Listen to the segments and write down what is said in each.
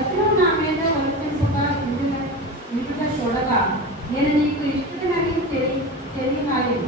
శత్రువు నా మీద వలసింపుగా ఇంటుగా చూడగా నేను నీకు ఇష్టమని తెలియనాలి.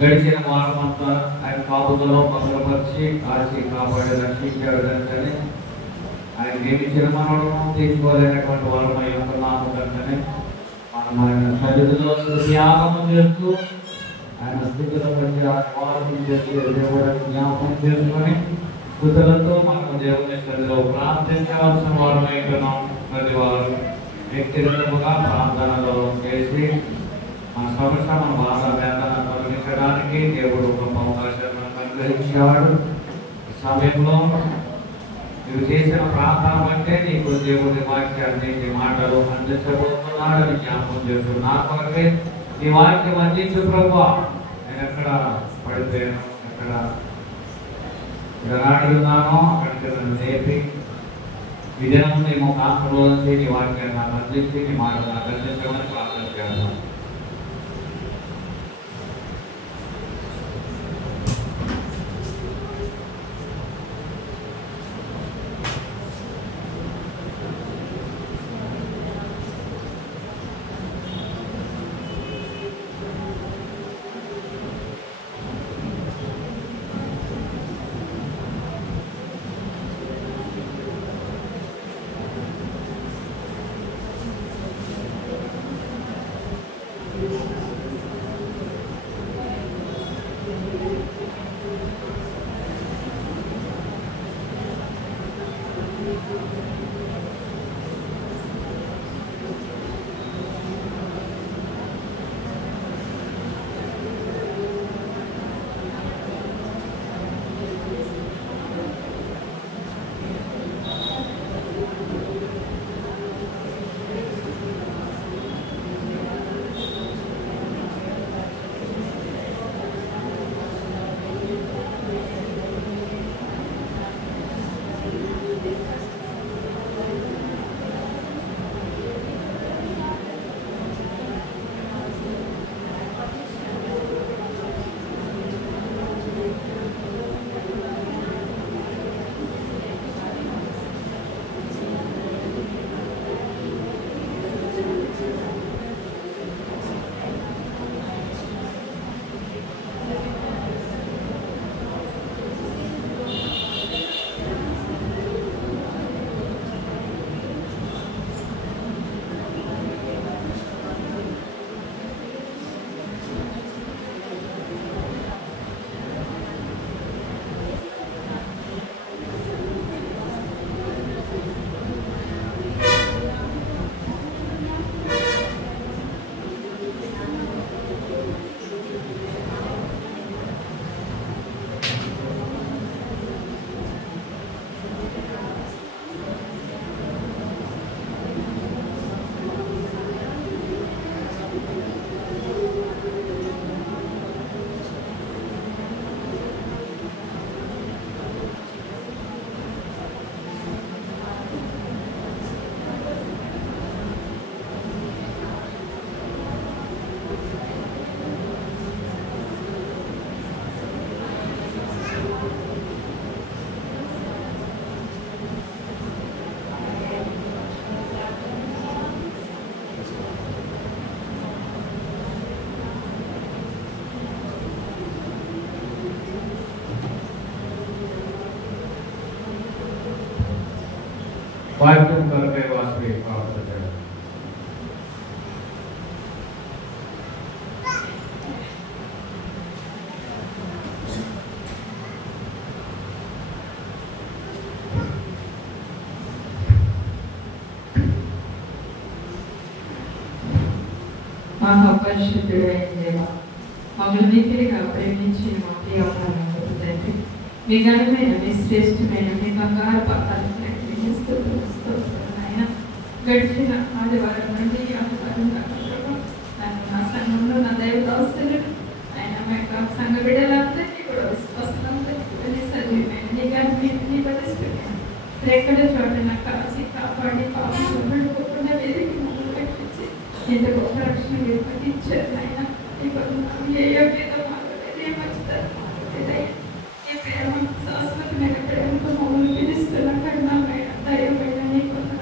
గడిచిన వారమంతా ఆయన కాపుదలో భద్రపరిచి కాచి కాపాడి రక్షించాడు కనుకనే ఆయన నియమించిన మనలను తీసుకోలేనటువంటి వారమై ఉంటున్నాము కనుకనే మనం ఆయన సన్నిధిలో త్యాగం చేస్తూ ఆయన స్థితిలో బట్టి ఆత్మానం చేసి దేవుడు జ్ఞాపకం చేసుకొని స్థుతులతో మనం దేవుని సన్నిధిలో ప్రార్థించవలసిన వారమై ఉంటున్నాం. ప్రతి వారు వ్యక్తిగతముగా ప్రార్థనలో చేసి మన సమస్య మన బాధ వేదన తొలగించడానికి దేవుడు గొప్ప అవకాశాన్ని అనుగ్రహించాడు. ఈ సమయంలో నువ్వు చేసిన ప్రార్థన బట్టే నీకు దేవుడి వాక్యాన్ని నీ మాటలు అందించబోతున్నాడని జ్ఞాపకం చేస్తున్నాను. నా కొరకే నీ వాక్యం అందించు ప్రభువా. నేను ఎక్కడ పడిపోయాను, ఎక్కడ ఎలాడున్నానో అక్కడికి నన్ను నేర్పి ఈ దినం నీ ముఖాంతంలో నీ వాక్యాన్ని నాకు అందించి నీ మాటలు నాకు అందించమని ప్రార్థన చేస్తాను. వాక్యం కొరకై వాసి ప్రార్థన చేయండి. మహాపరిశుద్ధుడైన దేవా, మమ్మల్ని మిక్కిలిగా ప్రేమించి మా ప్రియమైన తండ్రి, మీ ఘనమైన మీ శ్రేష్టమైన మీ బంగారు పక్కన ఆయన గడిచిన ఆదివారం నుండి ఆదివారం దాకా నన్ను నా సంఘంలో నా దైవదాస్తులు ఆయన మా యొక్క సంఘ బిడ్డలందరికీ కూడా విశ్వాసాలందరికీ సజీవమైన నీ బలిస్తున్నాను. ఎక్కడ చోట నాకు కాచి కాపాడి పాపం పడుకోకుండా వేదిక మమ్మల్ని రక్షించి ఇంత గొప్ప రక్షణ ఇచ్చారు. ఆయన ఏ యోగ్యత మాట్లాడలేదు, ఏ మంచితనం మాట్లాడలేదు. ఈ ప్రేమ శాశ్వతమైన ప్రేమతో మమ్మల్ని పిలుస్తున్న కరుణమైన దైవమైన నీ కొందరు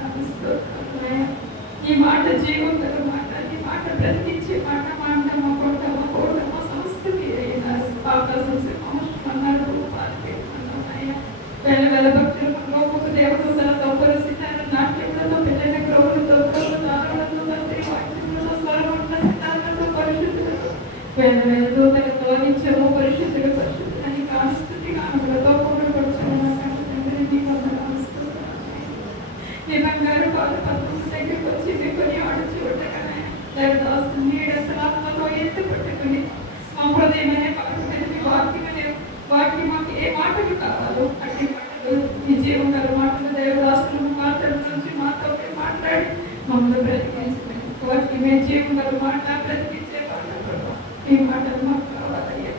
ఈ మాట జీవం గల మాట, ఈ మాట బ్రతికించే మాట, మాట మా కోట మా కోట మా సంస్థ మీరైనారు. ఆకాశం అన్నారు ఆయన వేల వేల భక్తులు గొప్ప దేవతలతో పరిస్థితులు నాట్యములతో పిల్లల గ్రహులతో దారులతో తండ్రి వాక్యములతో స్వరమండలతో పరిశుద్ధులతో వేల వేల దూతలతో నిత్యము పరిశుద్ధులు పరిశుద్ధులని కానుస్తుంది కానుకలతో పొగడపడుచున్న తండ్రి నీ వందనాలు. నీ బంగారు పాలు పద్మము దగ్గరికి వచ్చి మీ కొని ఆడు చూడగానే దేవదాసు నీడసలాత్మతో ఎత్తు పట్టుకుని మా హృదయమనే పాటని వాక్యం మాకు ఏ మాటలు కావాలో అట్టి మాటలు ఈ జీవం గల మాటలు దేవదాసులను మాటల నుంచి మాతో మాట్లాడి మమ్మల్ని బ్రతికించండి. వాటికి మేము జీవం గల మాట బ్రతికించే పాటలు మీ మాటలు మాకు కావాలయ్యా.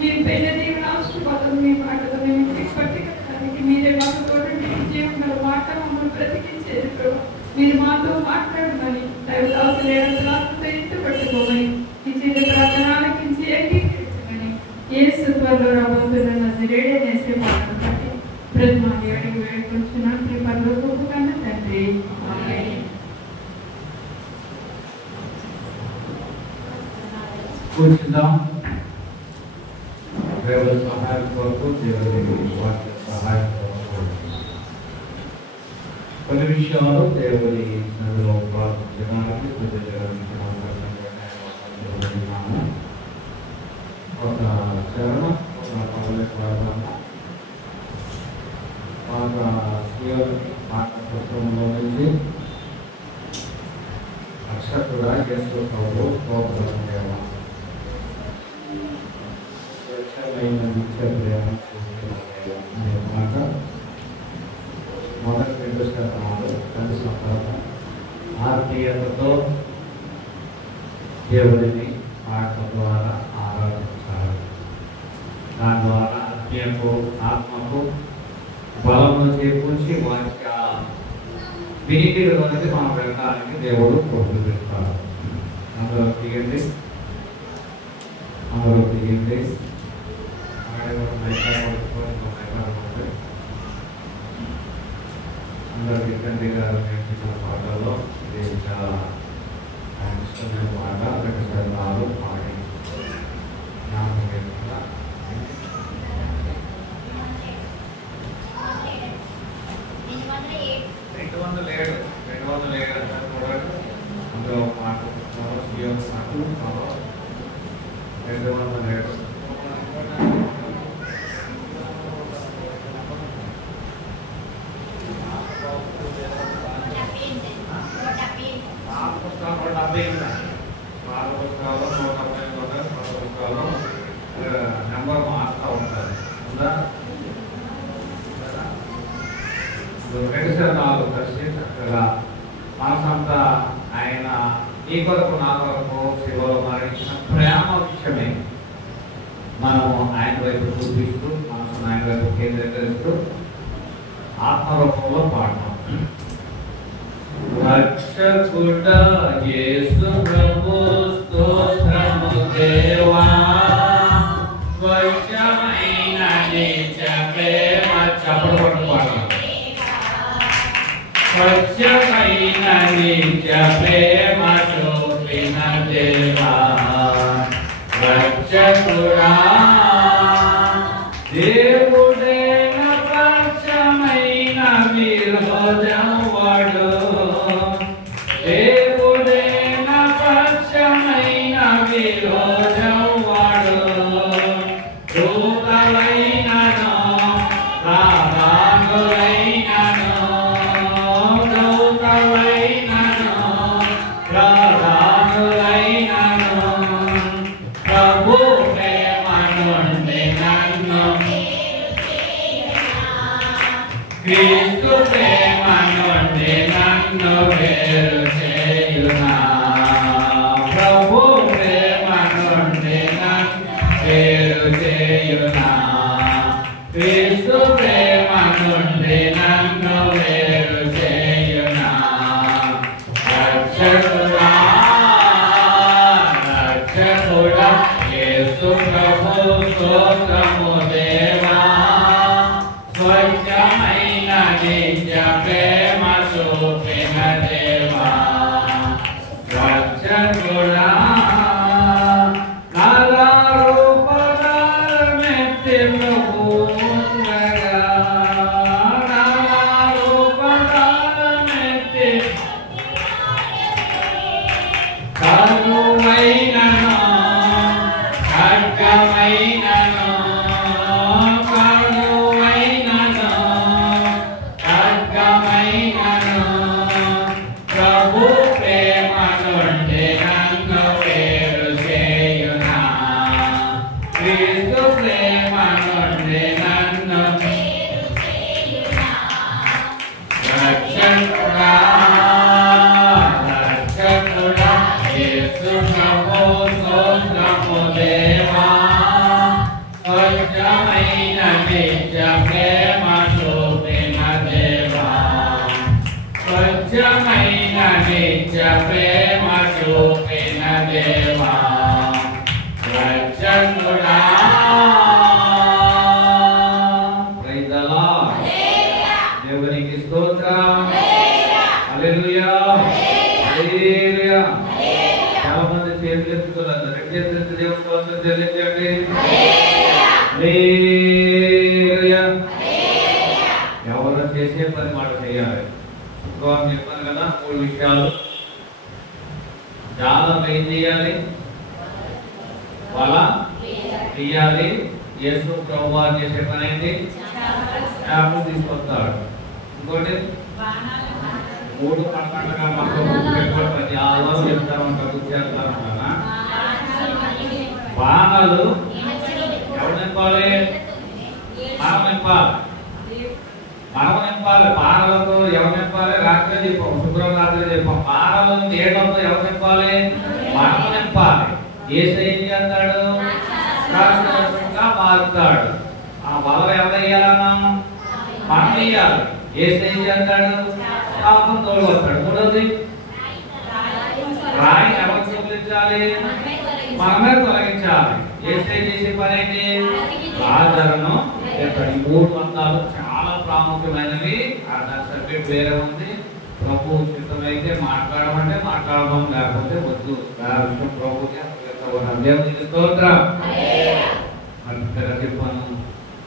మీరు పెద్ద దేవుని ఆశీర్వాదం మీ మాటలు మేము పట్టుకోవడానికి మీరే మాకు తోడండి. జీవం గల మాట మమ్మల్ని బ్రతికించేది ప్రభు. మీరు మాతో మాట్లాడమని దైవదాసులు ఏడంతలాత్మతో ఎత్తు పట్టుకోమని ఈ చిన్న ప్రార్థనలకించి ఏకీకరించమని యేసు త్వరలో రాబోతున్న నజరేయుడైన యేసు పాటలు బట్టి బ్రహ్మాన్ని అడిగి వేడుకొంచున్నాను. మీ పరలోకపు కన్నా తండ్రి, ఆమేన్. కూర్చుందాం. దేవుడి సహాయం కొరకు, దేవుడి వాక్య సహాయం కొరకు కొన్ని విషయాలు దేవుడి నదిలో ప్రార్థించడానికి ఒక చరణ, ఒక పదవి ప్రార్థన, ఒక మాట పుస్తకంలో నుంచి అక్షతుడా చేస్తూ స్తోత్రం దేవా, స్వచ్ఛమైన నిత్య ప్రేమ చూస్తున్న మాట మొదటి 2 శతమానాలు కలిసిన తర్వాత ఆత్మీయతతో దేవుడిని మాట ద్వారా ఆరాధించాలి. దాని ద్వారా ఆత్మకు బలమును చేకూర్చి వారికి ఆ వినికిడిలోనికి మనం వెళ్ళడానికి దేవుడు ప్రోత్సహిస్తాడు. అందరూ దిగండి, అందరూ దిగండి. అందరూ దిగ్గండి గారు నేర్చుకున్న పాటల్లో ఇది చాలా ఇష్టమైన పాట. 2 శతమానాలు పాడి జ్ఞాపకం చేసుకున్నా. అందులో మాట సీఎం మాట 207 నెంబర్ మారుతూ ఉంటుంది. ఉందా? 2 శతమానాలు కలిసి చక్కగా మనసంతా ఆయన నీ కొరకు నా కొరకు శివలో మరణించిన ప్రేమ విషయమే మనము ఆయన వైపు చూపిస్తూ మనసును ఆయన వైపు కేంద్రీకరిస్తూ ఆత్మరూపంలో పాడతాం. రక్షకుడా యేసు ప్రభు స్తోత్రము దేవా, స్వచ్ఛమైన నిత్య ప్రేమ చప్పుడు పట్టు పాడతాం. స్వచ్ఛమైన నిత్య ప్రేమ చూపిన దేవా, రక్షకుడా దేవుడైన స్వచ్ఛమైన విరోధం వేరు చేయునా ప్రభు ప్రేమ నుండి నన్ను వేరు చేయునా క్రీస్తు ప్రేమ నుండి నన్ను వేరు చేయునా రక్షకుడా రక్షకుడా యేసు ప్రభు స్తోత్రము దేవా స్వచ్ఛమైన నిత్య ప్రేమ చూపిన దేవా రక్షకుడా నరరూపధారమెత్తి ప్రభువుండగా నరరూపధారమెత్తి కరువైనను ఖడ్గమైనను కరువైనను ఖడ్గమైనను ప్రభు ప్రేమ నుండి నన్ను వేరు చేయునా క్రీస్తు ప్రేమ నుండి నన్ను రక్షకుడా రక్షకుడా యేసు ప్రభు స్తోత్రము దేవా స్వచ్ఛమైన నిత్య ప్రేమ చూపిన దేవా స్వచ్ఛమైన నిత్య ప్రేమ చూపిన దేవా రక్షకుడా ప్రైజ్ ది లార్డ్ దేవునికి స్తోత్రం హల్లెలూయా హల్లెలూయా చాలా మంది చేతులు ఎత్తుతున్నారు రెండు చేతులు ఎత్తి దేవుని స్తోత్రం చెల్లించండి హల్లెలూయా ఎవరు చేసే పని మాట చేయాలి శుక్రవారం చెప్పాను కదా 3 విషయాలు జాలం ఏం చేయాలి వల తీయాలి యేసు ప్రభువారు చేసే పని ఏంటి చేపలు తీసుకొస్తాడు ఇంకోటి 3 కర్ణాటక మాకు ప్రతి ఆదివారం చెప్తామంటారు గుర్తిస్తారంటారా బాణాలు ఎవరు నింపాలి మనం నింపాలి మనం నింపాలి బాణాలతో ఎవరు నింపాలి రాత్రి చెప్పాం శుక్రవారం రాత్రి చెప్పాం బాణాలను నీళ్ళతో ఎవరు నింపాలి మనం నింపాలి యేసయ్య ఏం చేస్తాడు రాష్ట్రంగా మారుతాడు ఆ బలం ఎవరు వేయాలన్నా మనం వేయాలి యేసయ్య ఏం చేస్తాడు పాపం తోలుకొస్తాడు మూడోది రాయి ఎవరు చూపించాలి మనమే తొలగించాలి యేసయ్య చేసే పని ఏంటి లాజరును లేపాడు ఈ 3 అందాలు చాలా ప్రాముఖ్యమైనవి ఆ సబ్జెక్ట్ వేరే ఉంది ప్రభు ఉచితమైతే మాట్లాడమంటే మాట్లాడడం లేకపోతే వద్దు విషయం ప్రభుకి దేవునికి స్తోత్రం చెప్పాను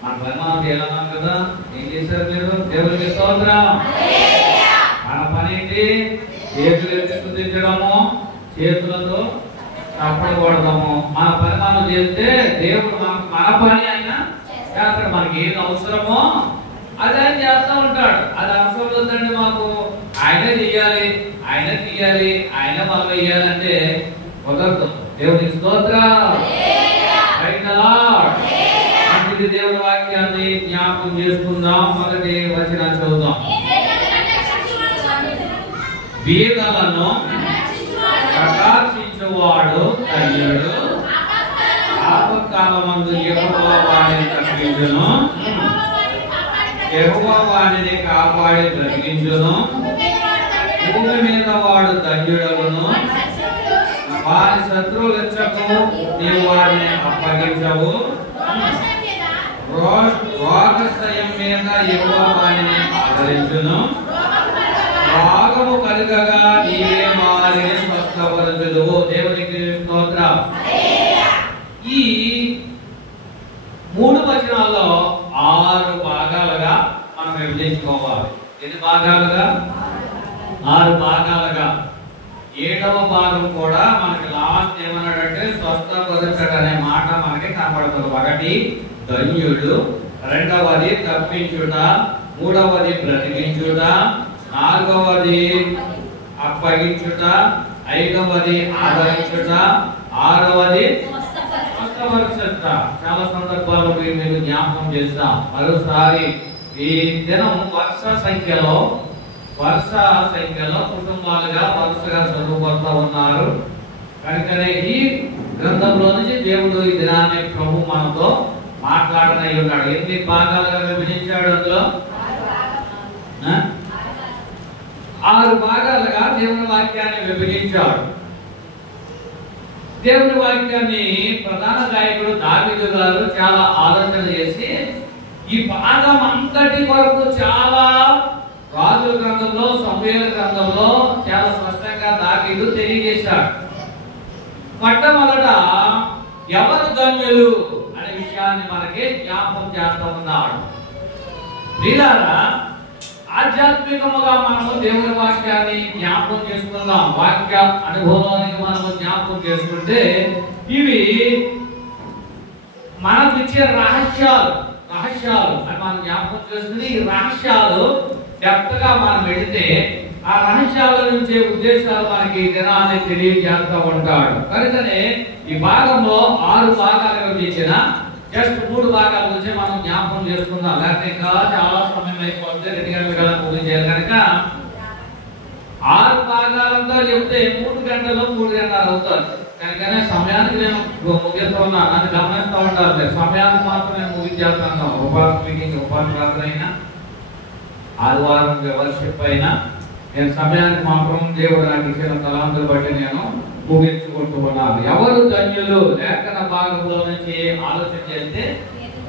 మన పరిమాణం చేయాలన్నాను కదా ఏం చేశారు మీరు దేవునికి స్తోత్రం మన పని ఏంటి చేతులు ఎత్తి స్తుతించడము చేతులతో తప్పడు కొడదాము మన పని మనం చేస్తే దేవుడు మన పని అయినా చేస్తాడు మనకి ఏది అవసరమో అది ఆయన చేస్తూ ఉంటాడు అది అవసరం వద్దండి మాకు ఆయనే చెయ్యాలి ఆయన తీయాలి ఆయన మనం వేయాలంటే కుదరదు దేవునికి స్తోత్రం ఇది దేవుని వాక్యాన్ని జ్ఞాపకం చేసుకుందాం మొదటి వచనం చదువుదాం బీదలను కటాక్షించువాడు ధన్యుడు ఆపత్కాలమందు యెహోవా వారిని తప్పించును యెహోవా వారిని కాపాడి బ్రతికించును భూమి మీద వాడు ధన్యుడగును వారి శత్రువులకు నీవు వారిని అప్పగించవు రోగశయం మీద యెహోవా వారిని ఆదరించును రోగము కలుగగా నీవే వారిని స్వస్థపరచుదువు దేవునికి స్తోత్రం ఈ 3 వచనాల్లో 6 భాగాలుగా మనం విభజించుకోవాలి ఎన్ని భాగాలుగా 6 భాగాలుగా 7వ భాగం కూడా మనకి లాస్ట్ ఏమన్నాడంటే స్వస్థపరచట అనే మాట మనకి కనబడుతుంది ఒకటి ధన్యుడు రెండవది తప్పించుట మూడవది బ్రతికించుట నాలుగవది అప్పగించుట ఐదవది ఆదరించుట ఆరవది స్వస్థపరచుట చాలా సందర్భాల్లో మీరు జ్ఞాపకం చేస్తాం మరోసారి ఈ దినం వర్ష సంఖ్యలో వరుస సంఖ్యలో కుటుంబాలుగా వరుసగా చదువుకుంటూ ఉన్నారు. కనుకనే ఈ గ్రంథంలో నుంచి దేవుడు ఈ దినాన్ని ప్రభు మనతో మాట్లాడనై ఉన్నాడు. ఎన్ని భాగాలుగా విభజించాడు? అందులో 6 భాగాలుగా దేవుని వాక్యాన్ని విభజించాడు. దేవుని వాక్యాన్ని ప్రధాన గాయకుడు దావీదు గారు చాలా ఆలోచన చేసి ఈ భాగం అంతటి కొరకు చాలా రాజుల గ్రంథంలో, సమూయేలు గ్రంథంలో చాలా స్పష్టంగా దావీదు తెలియజేశాడు. మొట్టమొదట ఎవరు ధన్యులు అనే విషయాన్ని మనకి జ్ఞాపకం చేస్తూ ఉన్నాడు. ప్రియులారా, ఆధ్యాత్మికముగా మనము దేవుని వాక్యాన్ని జ్ఞాపకం చేసుకుందాం. వాక్య అనుభవానికి మనము జ్ఞాపకం చేసుకుంటే ఇవి మనకు ఇచ్చే రహస్యాలు అని మనం జ్ఞాపకం చేసుకుని ఈ రహస్యాలు డెప్త్గా మనం వెళితే ఆ రహస్యాల నుంచి ఉద్దేశాలు మనకి దినాన్ని తెలియజేస్తూ ఉంటాడు. కనుకనే ఈ భాగంలో 6 భాగాలుగా విభజించిన జస్ట్ 3 భాగాల గురించి మనం జ్ఞాపకం చేసుకుందాం. లేకపోతే ఇంకా చాలా సమయం అయిపోతుంది. 2 గంటల పూర్తి చేయాలి కనుక 6 భాగాలంతా చెప్తే 3 గంటలు 3 గంటలు అవుతుంది. కనుకనే సమయానికి నేను ముగిస్తూ ఉన్నాను. నన్ను గమనిస్తూ ఉండాలి. సమయానికి మాత్రం నేను ముగించేస్తాను. ఉపాస మీటింగ్, ఉపాస ప్రార్థన అయినా, ఆదివారం వర్షిప్ అయినా నేను సమయానికి మాత్రం దేవుడు నాకు ఇచ్చిన తలాంతులు బట్టి నేను ముగించుకుంటూ ఉన్నాను. ఎవరు ధన్యులు? లేఖన భాగంలో నుంచి ఆలోచన చేస్తే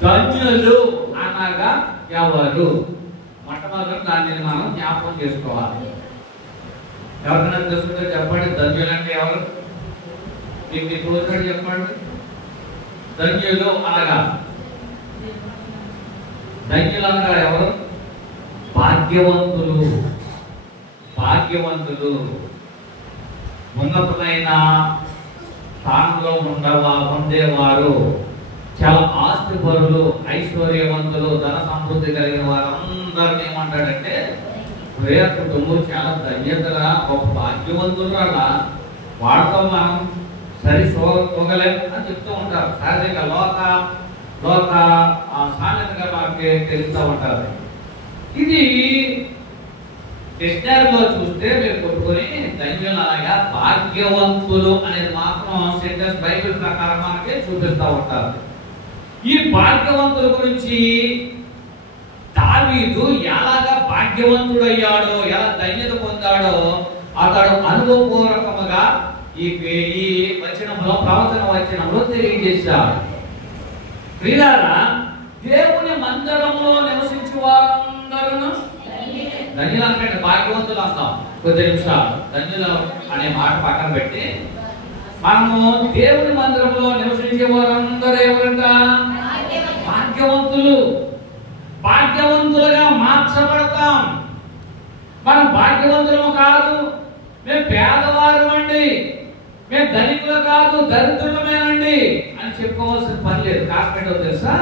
ధన్యులు అనగా ఎవరు? మొట్టమొదటి దాన్ని మనం జ్ఞాపకం చేసుకోవాలి. ఎవరికైనా తెలుసుకుంటే చెప్పండి, ధన్యులు అంటే ఎవరు? మీకు తోచినట్టు చెప్పండి. ధన్యులు అనగా ఎవరు? భాగ్యవంతులు. ఉన్నతమైన స్థానంలో ఉండేవారు, చాలా ఆస్తిపరులు, ఐశ్వర్యవంతులు, ధన సమృద్ధి కలిగిన వారు అందరిని ఏమంటాడంటే ప్రియ కుటుంబం చాలా ధన్యతగా ఒక భాగ్యవంతులు అలా వాడితో మనం సరిపోగలేము అని చెప్తూ ఉంటారు. సహజంగా లోక సామెతగా మనకి తెలుస్తూ ఉంటారు. ఇది డిక్షనరీలో చూస్తే మీరు కొట్టుకొని ధన్యులు అనగా భాగ్యవంతులు అనేది మాత్రం సెంటెన్స్ బైబిల్ ప్రకారం మనకి చూపిస్తూ ఉంటారు. ఈ భాగ్యవంతుల గురించి దావీదు ఎలాగా భాగ్యవంతుడయ్యాడో, ఎలా ధన్యత పొందాడో అతడు అనుభవపూర్వకముగా ఈ వచనంలో, ప్రవచన వచనంలో తెలియజేశాడు. ప్రియులారా, దేవుని మందిరంలో నివసించే వారందరూ ధన్యులు అంటే భాగ్యవంతులు అంటాం. కొద్ది నిమిషాలు ధన్యులు అనే మాట పక్కన పెట్టి మనము దేవుని మందిరంలో నివసించే వారందరూ ఎవరంట? భాగ్యవంతులు. భాగ్యవంతులుగా మార్చబడతాం. మనం భాగ్యవంతులము కాదు, మేము పేదవారు అండి, మేము ధనికులు కాదు, దరిద్రులమేనండి అని చెప్పుకోవాల్సిన పని లేదు. కాకపోతే తెలుసా,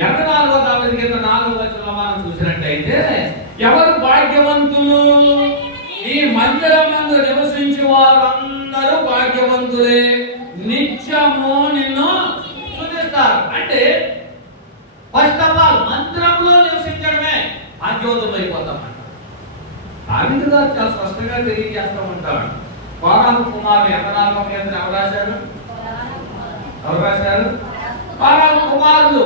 84వ దావీదు కీర్తన 4వ వచనంలో మనం చూసినట్టయితే ఎవరు భాగ్యవంతులు? ఈ మందిరమందు నివసించే వారందరూ భాగ్యవంతులే, నిత్యము నిన్ను స్తుతిస్తారు. అంటే ఫస్ట్ ఆఫ్ ఆల్ మందిరంలో నివసించడమే భాగ్యవంతులు అయిపోతామంట. దావీదు గారు చాలా స్పష్టంగా తెలియజేస్తూ ఉంటాడు. కోరాహు కుమారులు 84వ కీర్తన ఎవరు రాశారు? కోరాహు కుమారులు.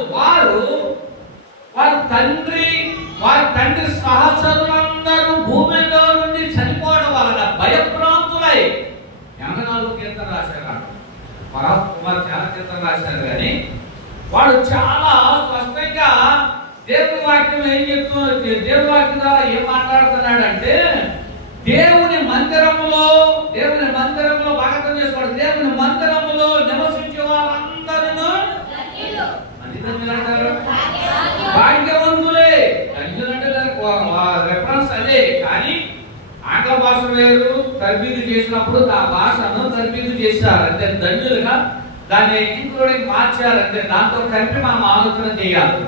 వారి తండ్రి సహచరులందరూ భూమిలో నుండి చనిపోవడం వలన భయభ్రాంతులై 84వ కీర్తన రాశారు. కోరాహు కుమారు చాలా కీర్తన రాశారు, కానీ వాడు చాలా స్పష్టంగా దేవుని వాక్యం ఏం చెప్తున్నారు, దేవుని వాక్యం ద్వారా ఏం మాట్లాడుతున్నాడంటే దేవుని మందిరములో భాగం చేసుకోవడం, దేవుని మందిరములో నివసించే వారందరూ భాగ్యవంతులే. ధన్యులంటే రెఫరెన్స్ అదే, కానీ ఆంగ్ల భాష వేరు. తర్బీదు చేసినప్పుడు ఆ భాషను తర్బీదు చేశారు అంటే ధన్యులుగా దాన్ని ఇంక్లూడింగ్ మార్చారు అంటే దాంతో కలిపి మనం ఆలోచన చేయాలి.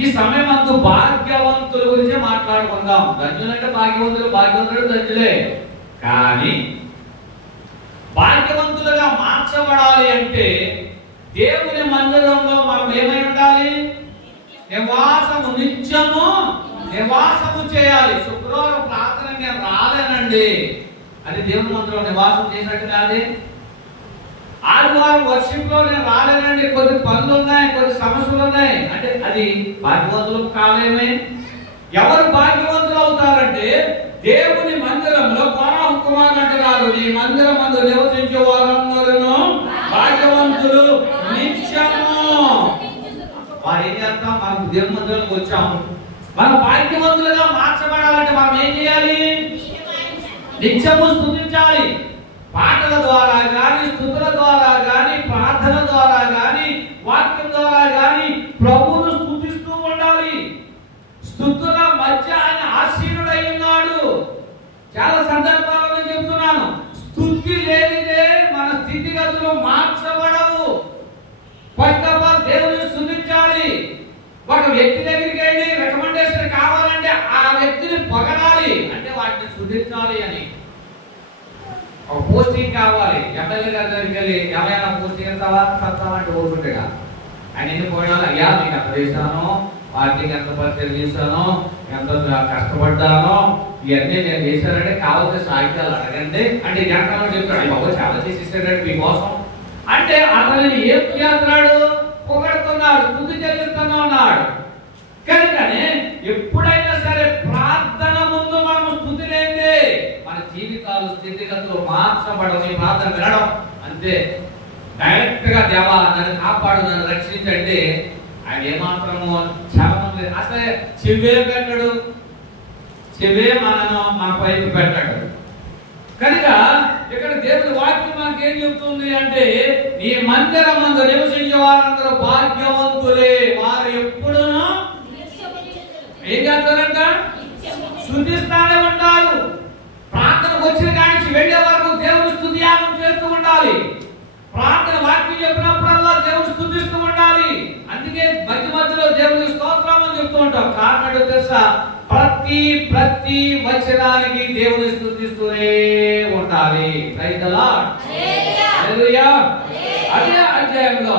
ఈ సమయం అందు భాగ్యవంతుల గురించి మాట్లాడుకుందాం. ధన్యులంటే భాగ్యవంతుడు ధన్యులే, కానీ భాగ్యవంతులుగా మార్చబడాలి అంటే దేవుని మందిరంలో మనం ఏమై ఉండాలి? నివాసము, నిత్యము నివాసము చేయాలి. శుక్రవారం ప్రార్థన నేను రాలేనండి, అది దేవుని మందిరంలో నివాసం చేసినట్టు కాదు. ఆదివారం వర్షిప్ లో నేను రాలేనండి, కొద్ది పనులు ఉన్నాయి, కొద్ది సమస్యలు ఉన్నాయి అంటే అది భాగ్యవంతులు కాలేమే. ఎవరు భాగ్యవంతులు అవుతారంటే దేవుని మందిరంలో కోరాహు కుమారుడు అంటున్నారు, నీ మందిరం మందు నివసించే వారందరూ భాగ్యవంతులు నిత్యము. వారు ఏం చేస్తాం? మనం దేవుని మందిరంలోకి వచ్చాము, మనం భాగ్యవంతులుగా మార్చబడాలంటే మనం ఏం చేయాలి? నిత్యము స్తుతించాలి. పాటల ద్వారా కానీ, స్తుతుల ద్వారా కానీ, ప్రార్థన ద్వారా కానీ, వాక్యం ద్వారా కానీ ప్రభువును స్తుతిస్తూ ఉండాలి. స్తుతుల మధ్య ఆయన ఆసీనుడై ఉన్నాడు. చాలా సందర్భాలలో చెప్తున్నాను, స్తుతి లేనిదే మన స్థితిగతులు మార్చబడవు. ఫస్ట్ ఆఫ్ ఆల్ దేవుని స్తుతించాలి. ఒక వ్యక్తి దగ్గరికి వెళ్ళి రికమెండేషన్ కావాలంటే ఆ వ్యక్తిని పొగడాలి, అంటే వాటిని స్తుతించాలి అని. ఒక పోస్టింగ్ కావాలి, ఎమ్మెల్యే గారి దగ్గరికి వెళ్ళి ఏమైనా పోస్టింగ్ ఇస్తావా అంటే ఊరుకుంటేగా ఆయన ఎన్ని పోయాలి, అయ్యా మీకు ఎంత చేశాను, పార్టీకి ఎంత పరిచయం చేశాను, ఎంత కష్టపడ్డాను, ఇవన్నీ నేను చేశానంటే కావాల్సిన సాహిత్యాలు అడగండి అంటే వెనకాల చెప్తాడు, బాబు చాలా చేసేసాడంటే మీకోసం అంటే అతనిని ఏం చేస్తున్నాడు? పొగడుతున్నాడు, స్తుతి చెల్లిస్తున్నా ఉన్నాడు. కనుకనే ఎప్పుడైనా సరే ప్రార్థన ముందు మనం స్తుతి లేదే మన జీవితాలు స్థితిగతులు మార్చబడవు. ప్రార్థన వినడం అంతే. డైరెక్ట్ గా దేవా నన్ను కాపాడు, నన్ను రక్షించండి ఆయన ఏమాత్రము చలనం లేదు. అసలే చెవే పెట్టాడు, చెవే మన పైకి పెట్టాడు. కనుక ఇక్కడ దేవుని వాక్యం మనకి ఏం చెప్తుంది అంటే నీ మందిరం మందు నివసించే వారందరూ భాగ్యవంతులే, వారు ఎప్పుడు ఏం చేస్తారంట? స్తుతిస్తానే ఉంటారు. ప్రార్థనకు వచ్చిన కానించి వెళ్ళే వరకు దేవుని స్తుతియాగం చేస్తూ ఉండాలి. ప్రార్థన వాక్యం చెప్పినప్పుడల్లా దేవుని స్తుతిస్తూ ఉండాలి. అందుకే మధ్య మధ్యలో దేవుని స్తోత్రం అని చెప్తూ ఉంటాం. కారణం ఏంటో తెలుసా? ప్రతి వచనానికి దేవుని స్తుతిస్తూనే ఉండాలి. Praise the lord. హల్లెలూయా. అదే అధ్యాయంలో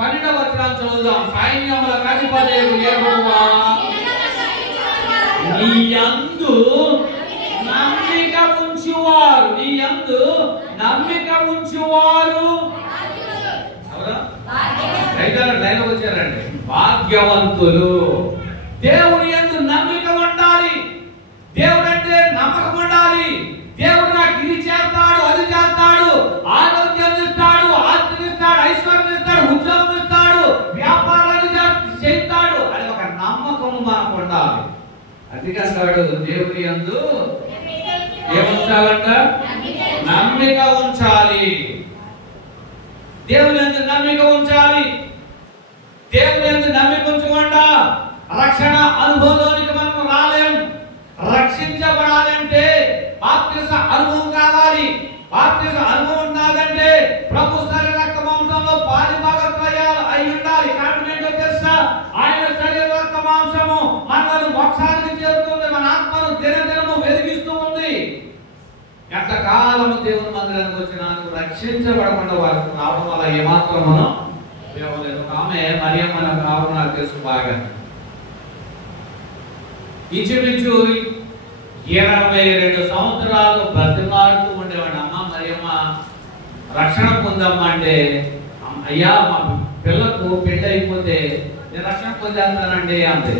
12వ వచనం చదువుదాం. సైన్యములకు అధిపతియగు యెహోవా నీ యందు నమ్మిక ఉంచువారు, నీ యందు నమ్మిక ఉంచువారు లైన్ వచ్చారండి, భాగ్యవంతులు. దేవుని యందు నమ్మిక ఉండాలి. దేవుడు అంటే నమ్మకం ఉండాలి. దేవుడు నాకు ఇది చేస్తాడు, అది చేస్తాడు, ఆరోగ్యం ఇస్తాడు, ఆస్తిని ఇస్తాడు, ఐశ్వర్యం ఇస్తాడు, ఉద్యోగం ఇస్తాడు, వ్యాపారాలు చేస్తాడు అని ఒక నమ్మకం మనకు ఉండాలి. అందుకంటాడు దేవుని యందు ఏముంచాలంట? నమ్మిక ఉంచాలి. దేవుని యందు నమ్మిక ఉంచాలి. దేవుని యందు నమ్మిక ఉంచకుండా రక్షణ అనుభవంలోనికి మనం రాలేము. రక్షించబడాలంటే బాప్తిస్మ అనుభవం కావాలి. బాప్తిస్మ అనుభవం ఉండాలంటే ప్రభు శరీర రక్త మాంసంలో పాలిభాగత్రయాలు అయి ఉండాలి. కారణం ఏంటో తెలుసా? ఆయన శరీర రక్త మాంసము మనల్ని మోక్షానికి చేరుతుంది, మన ఆత్మను దినదినము వెలిగిస్తూ ఉంది. ఎంతకాలము దేవుని మందిరానికి వచ్చినా రక్షించబడకుండా వారికి రావడం వల్ల ఏమాత్రం మనం ఉపయోగలేదు. ఆమె మరియమ్మ రావడం నాకు తెలుసు బాగా. ఇంచుమించు 22 సంవత్సరాలు బ్రతిమాడుతూ ఉండేవాడు. అమ్మ మరియమ్మ రక్షణ పొందమ్మా అంటే, అయ్యా మా పిల్లకు పెళ్లి అయిపోతే నేను రక్షణ పొందేస్తానండి అంతే.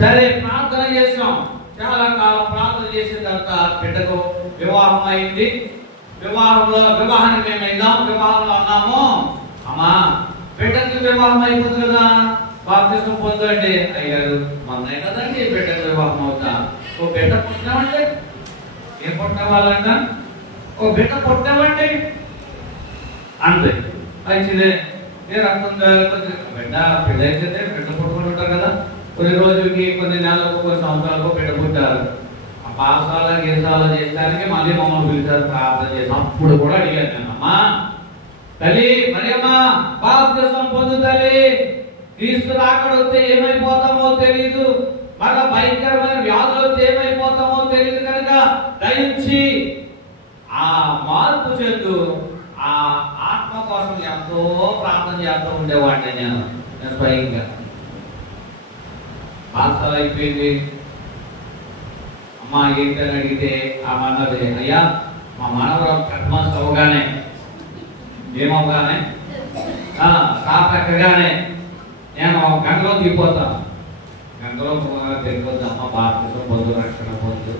సరే ప్రార్థన చేసాం, చాలా కాలం ప్రార్థన చేసిన తర్వాత బిడ్డకు వివాహం అయింది. వివాహానికి మేము వెళ్దాం. వివాహంలో అన్నాము, అమ్మా బిడ్డకి వివాహం అయిపోతుంది కదా, బాప్తిస్మ పొందండి. అయ్యారు మొన్నే కదండి బిడ్డకు వివాహం అవుతా. ఓ బిడ్డ పుట్టినామండి, ఏం పుట్టిన వాళ్ళంట, ఓ బిడ్డ పుట్టినామండి అంతే. మంచిదే, నేను అనుకుంటా బిడ్డ పెళ్ళి అయితే బిడ్డ పుట్టుకుని ఉంటారు కదా, కొన్ని రోజులకి కొన్ని నెలలకు కొన్ని సంవత్సరాలకు బిడ్డ పుట్టారు. ఆ పాఠశాల గీసాలు చేయడానికి మళ్ళీ మమ్మల్ని పిలిచారు ప్రార్థన చేసి. అప్పుడు కూడా అడిగాను నేను, అమ్మా తల్లి మరియమ్మ బాప్తిస్మం పొందు తల్లి, క్రీస్తు రాకడొస్తే ఏమైపోతామో తెలియదు, మన భయంకరమైన వ్యాధులు వస్తే ఏమైపోతామో తెలియదు, కనుక దయించి ఆ మార్పు చెందు. ఆ ఆత్మ కోసం ఎంతో ప్రార్థన చేస్తూ ఉండేవాడిని నేను స్వయంగా. పాఠశాల అయిపోయింది. అమ్మ ఏంటని అడిగితే ఆమె అన్నది, అయ్యా మా మనవరాలు పెద్ద అవగానే ఏమవగానే కాపెక్కగానే నేను గంటలో దిగిపోతాను. గంటలో తెలియదు అమ్మ బాప్తిసం పొందు, రక్షణ పొందు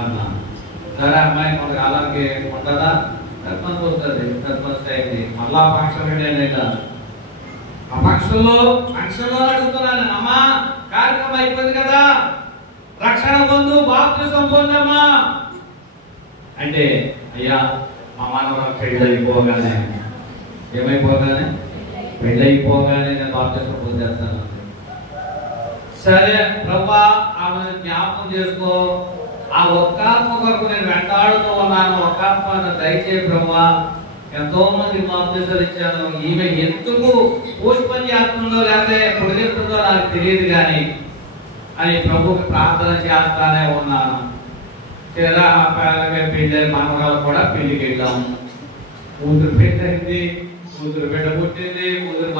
అన్నా. సరే అమ్మాయి కొంతకాలానికి ఉంటుందా, సర్పంచ్ వస్తుంది, సర్పంచ్ అయింది. మళ్ళా ఫంక్షన్ నేనైనా ఆ ఫంక్షన్లో అడుగుతున్నాను, అమ్మా కార్యక్రమం అయిపోయింది కదా, రక్షణ పొందు, బాప్తిసం పొందమ్మా అంటే, అయ్యా మా మనవరాలు పెళ్ళి అయిపోగానే ఏమైపోగానే పెళ్ళి అయిపోగానే నేను బాప్తిసం పొందేస్తాను. సరే ప్రభా ఆమె జ్ఞాపకం చేసుకో, ఆ ఒక్కాత్మ కొరకు నేను వెంటాడుతూ ఉన్నాను, ఒక్కాత్మ దయచేయి ప్రభా. ఎంతో మంది బాప్తిసాలు ఇచ్చాను, ఈమె ఎందుకు పోస్ట్పోన్ చేస్తుందో లేకపోతే పొడిగెత్తుందో నాకు తెలియదు కానీ అని ప్రభుకి ప్రార్థన చేస్తానే ఉన్నాను. సరే ఆ పెళ్ళి మనవరాలు కూడా పెళ్లికి వెళ్ళాము. కూతురు పెళ్ళైంది, కూతురు బిడ్డ పుట్టింది, కూతురు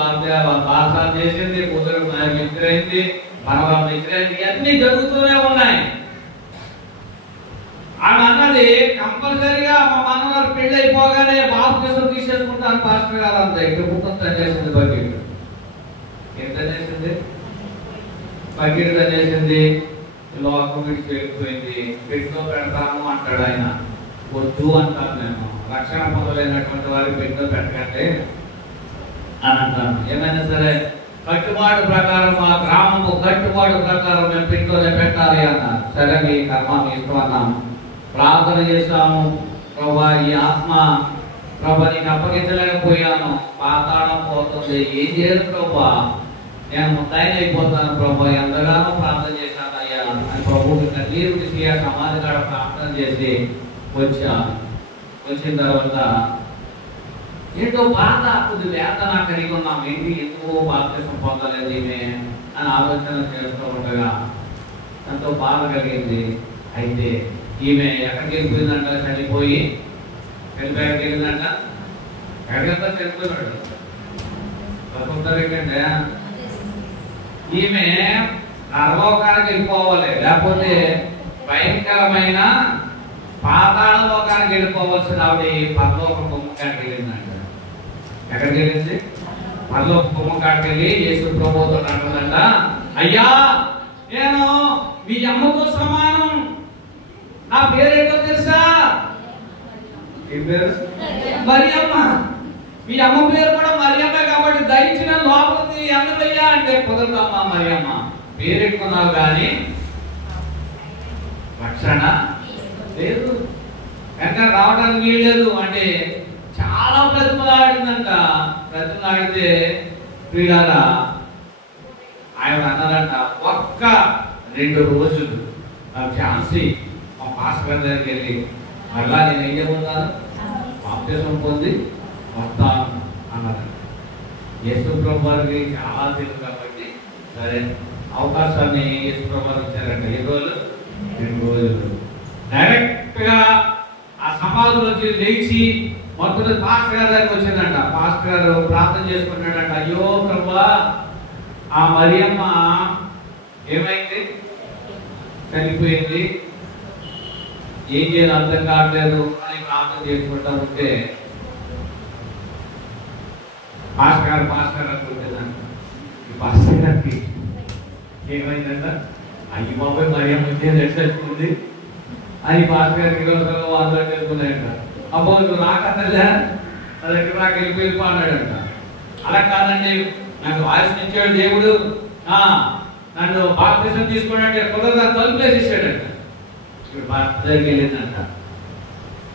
బాసాలు చేసింది, కూతురు మిత్రైంది, మనవరాలు మిత్రైంది, ఇవన్నీ జరుగుతూనే ఉన్నాయి. ఆమె అన్నది కంపల్సరిగా మా మనవరాలు పెళ్లి అయిపోగానే బాప్తిసం తీసేసుకుంటాను పాస్టర్ గారు అంత ఇక్కడ ముఖం తనేసింది. బకెట్ ఏం తనేసింది? బకెట్ తనేసింది. లోకం విడిచి వెళ్ళిపోయింది. పెట్టిలో పెడతాము అంటాడు ఆయన, వద్దు అంటాను నేను. రక్షణ పొందలేనటువంటి వారికి పెట్టిలో పెట్టకండి అని అంటాను. ఏమైనా సరే కట్టుబాటు ప్రకారం మా గ్రామము కట్టుబాటు ప్రకారం మేము పెట్టిలోనే పెట్టాలి అన్నారు. సరే మీ కర్మ మీ ఇష్టం అన్నాము. ప్రార్థన చేశాము. ప్రభా ఈ ఆత్మ ప్రభా నీకు అప్పగించలేకపోయాను, పాతాళం పోతుంది, ఏం చేయను ప్రభా, నేను ముద్దాయిని అయిపోతాను ప్రభా, ఎంతగానో ప్రార్థన చేశాను అయ్యా అని ప్రభువుకి కన్నీరు విడిచి సమాధి కాడ ప్రార్థన చేసి వచ్చాను. వచ్చిన తర్వాత ఏంటో బాధ, కొద్ది వేదన కలిగి ఉన్నాం, ఏంటి ఎందుకో బాప్తిసం పొందలేదు ఈమె అని ఆలోచన చేస్తూ ఉండగా ఎంతో బాధ కలిగింది. అయితే ఈమె ఎక్కడికి వెళ్ళిపోయిందంట, చనిపోయి ఎక్కడికి వెళ్ళిందంట, ఎక్కడికంతా చనిపోయినాడు. ఏంటంటే ఈమె నరలోకానికి వెళ్ళిపోవాలి, లేకపోతే భయంకరమైన పాతాళ లోకానికి వెళ్ళిపోవలసిన ఆవిడ పరలోక గుమ్మకాడికి వెళ్ళిందంట. ఎక్కడికి వెళ్ళింది? పరలోక గుమ్మకాడికి వెళ్ళి యేసు ప్రభువుతో అంటుందంట, అయ్యా నేను మీ అమ్మతో సమానం, నా పేరేంటో తెలుసా? ఏ పేరు? మరియమ్మ. మీ అమ్మ పేరు కూడా మరియమ్మ కాబట్టి దయచిన లోపలికి అన్నయ్యా అంటే కుదరదమ్మా మరియమ్మ, పేరెట్టుకున్నావు కానీ రక్షణ లేదు, వెనక రావడానికి వీల్లేదు అంటే చాలా ప్రతిమలాడిందంట. ప్రతిమలాడితే క్రీడారా ఆయన అన్నారంట, ఒక్క 2 రోజులు నాకు ఛాన్సీ మా పాస్టర్ దగ్గరికి వెళ్ళి మళ్ళా నేను ఏం చెబుతాను, బాప్తిసం పొంది వస్తాను అన్నది. యేసు ప్రభు వారికి చాలా తెలుసు కాబట్టి సరే అవకాశాన్ని యేసు ప్రభు వారికి ఇచ్చారంట. 2 రోజులు డైరెక్ట్ గా ఆ సమాధి నుంచి లేచి మొత్తం పాస్టర్ గారి దగ్గరికి వచ్చిందంట. పాస్టర్ గారు ప్రార్థన చేసుకున్నాడంట, అయ్యో ప్రభా ఆ మరియమ్మ ఏమైంది, చనిపోయింది, ఏం చేయాలి అర్థం కావట్లేదు అని ప్రార్థన చేసుకుంటా ఉంటే పాస్టర్ గారు అనుకుంటుందంట. ఈ పాస్టర్ గారికి ఏమైందంట, అయ్యి బాబాయ్ మరియమ్మ వచ్చేది ఎట్లొచ్చుకుంది అని పాస్టర్ గారికి వాదన చేసుకున్నాయంట. అబ్బో నువ్వు రాకన్నా నా దగ్గర నాకు వెళ్ళిపోయి అన్నాడంట. అలా కాదండి, నాకు వాయిస్ ఇచ్చాడు దేవుడు, నన్ను బాప్తిసం తీసుకున్నట్టే కుదరదా తలుపేసేసాడంట. ఇప్పుడు భర్త దగ్గరికి వెళ్ళిందంట.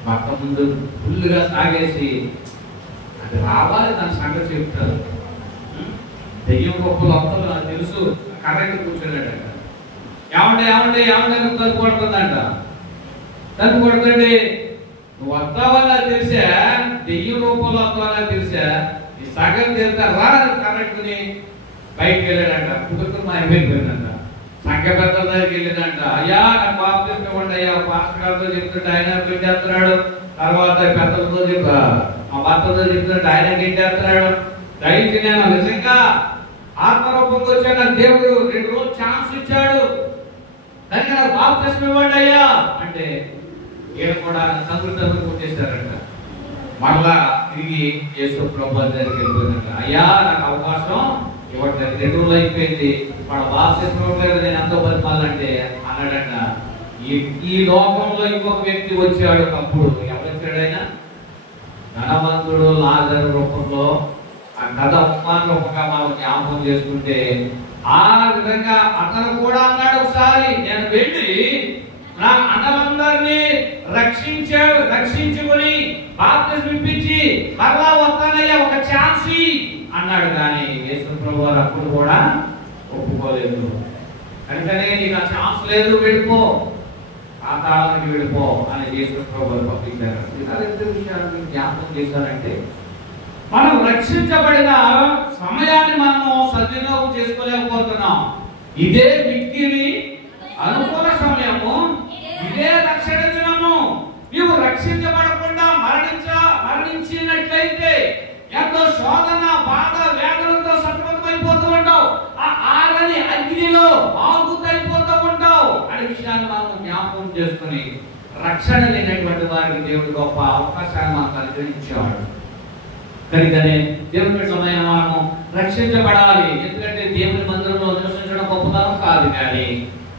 భర్త ముందు ఫుల్గా సాగేసి అది రావాలి దాని సంగతి చెప్తారు. దెయ్యం గొప్పలు అంతలు నాకు తెలుసు, కరెక్ట్ కూర్చోలేడంట. ఏమంటే తలుపు కొడుతుందంట. తలుపు కొడుతుంటే నువ్వు వస్తావన్నా తెలిసా, దెయ్యం రూపంలో వస్తావన్నా తెలిసా, ఈ సగం తెలితే రా కరెక్ట్ని బయటకు వెళ్ళాడంట. కుటుంబం అయిపోయిందంట. సంఖ్య పెద్దల దగ్గరికి వెళ్ళిందంట. అయ్యా నాకు బాప్తిసం ఇవ్వండి అయ్యా, పాస్టర్ గారితో చెప్తుంటే ఆయన పెట్టేస్తున్నాడు, తర్వాత పెద్దలతో మా భర్తతో చెప్తుంటే ఆయన గింటేస్తున్నాడు. దయచి నేను నిజంగా ఆత్మరూపంగా వచ్చాడు. నాకు దేవుడు 2 రోజులు ఛాన్స్ ఇచ్చాడు, కనుక నాకు బాప్తిస్మం ఇవ్వండి అయ్యా అంటే ఈయన కూడా సంతృప్తి కొట్టేశారంట. మళ్ళా తిరిగి యేసు ప్రభువు దగ్గరికి వెళ్ళిపోయిందంట. అయ్యా నాకు అవకాశం ఇవ్వట్లేదు, 2 రోజులు అయిపోయింది, మన బాప్తిస్మం ఇవ్వలేదు, నేను ఎంతో బతిమాలంటే అన్నాడంట. ఈ లోకంలో ఇంకొక వ్యక్తి వచ్చాడు ఒకప్పుడు. ఎవరు వచ్చాడైనా? ధనవంతుడు లాజరు రూపంలో. ఆ కథ ఉపమాన రూపంగా మనం జ్ఞాపకం చేసుకుంటే ఆ విధంగా అతను కూడా అన్నాడు, ఒకసారి నేను వెళ్ళి నా అన్నలందరినీ రక్షించుకుని బాప్తిస్మం ఇప్పించి మరలా వస్తానయ్యా, ఒక ఛాన్స్ అన్నాడు. కానీ యేసు ప్రభువు అప్పుడు కూడా ఒప్పుకోలేదు. కనుకనే నీకు ఆ ఛాన్స్ లేదు, వెళ్ళిపో, పాతాళానికి వెళ్ళిపో అని యేసు ప్రభువు పంపించారు. ఇలా 2 విషయాలు జ్ఞాపకం చేశారంటే మనం రక్షించబడిన సమయాన్ని మనము సద్వినియోగం చేసుకోలేకపోతున్నాం. ఇదే మిక్కిలి అనుకూల సమయము, ఇదే రక్షణ దినము. నీవు రక్షించబడకుండా మరణించినట్లయితే ఎంతో శోధన, బాధ, వేదనతో సతమతమైపోతూ ఉంటావు, ఆ ఆరని అగ్నిలో ఆగుతైపోతూ ఉంటావు అనే విషయాన్ని మనం జ్ఞాపకం చేసుకుని రక్షణ లేనటువంటి వారికి దేవుడు గొప్ప అవకాశాన్ని మనకు అనుగ్రహించేవాడు. కనుకనే దేవుని బిడ్డలైన మనము రక్షించబడాలి. ఎందుకంటే దేవుని మందిరంలో నివసించడం గొప్పతనం కాదు, కానీ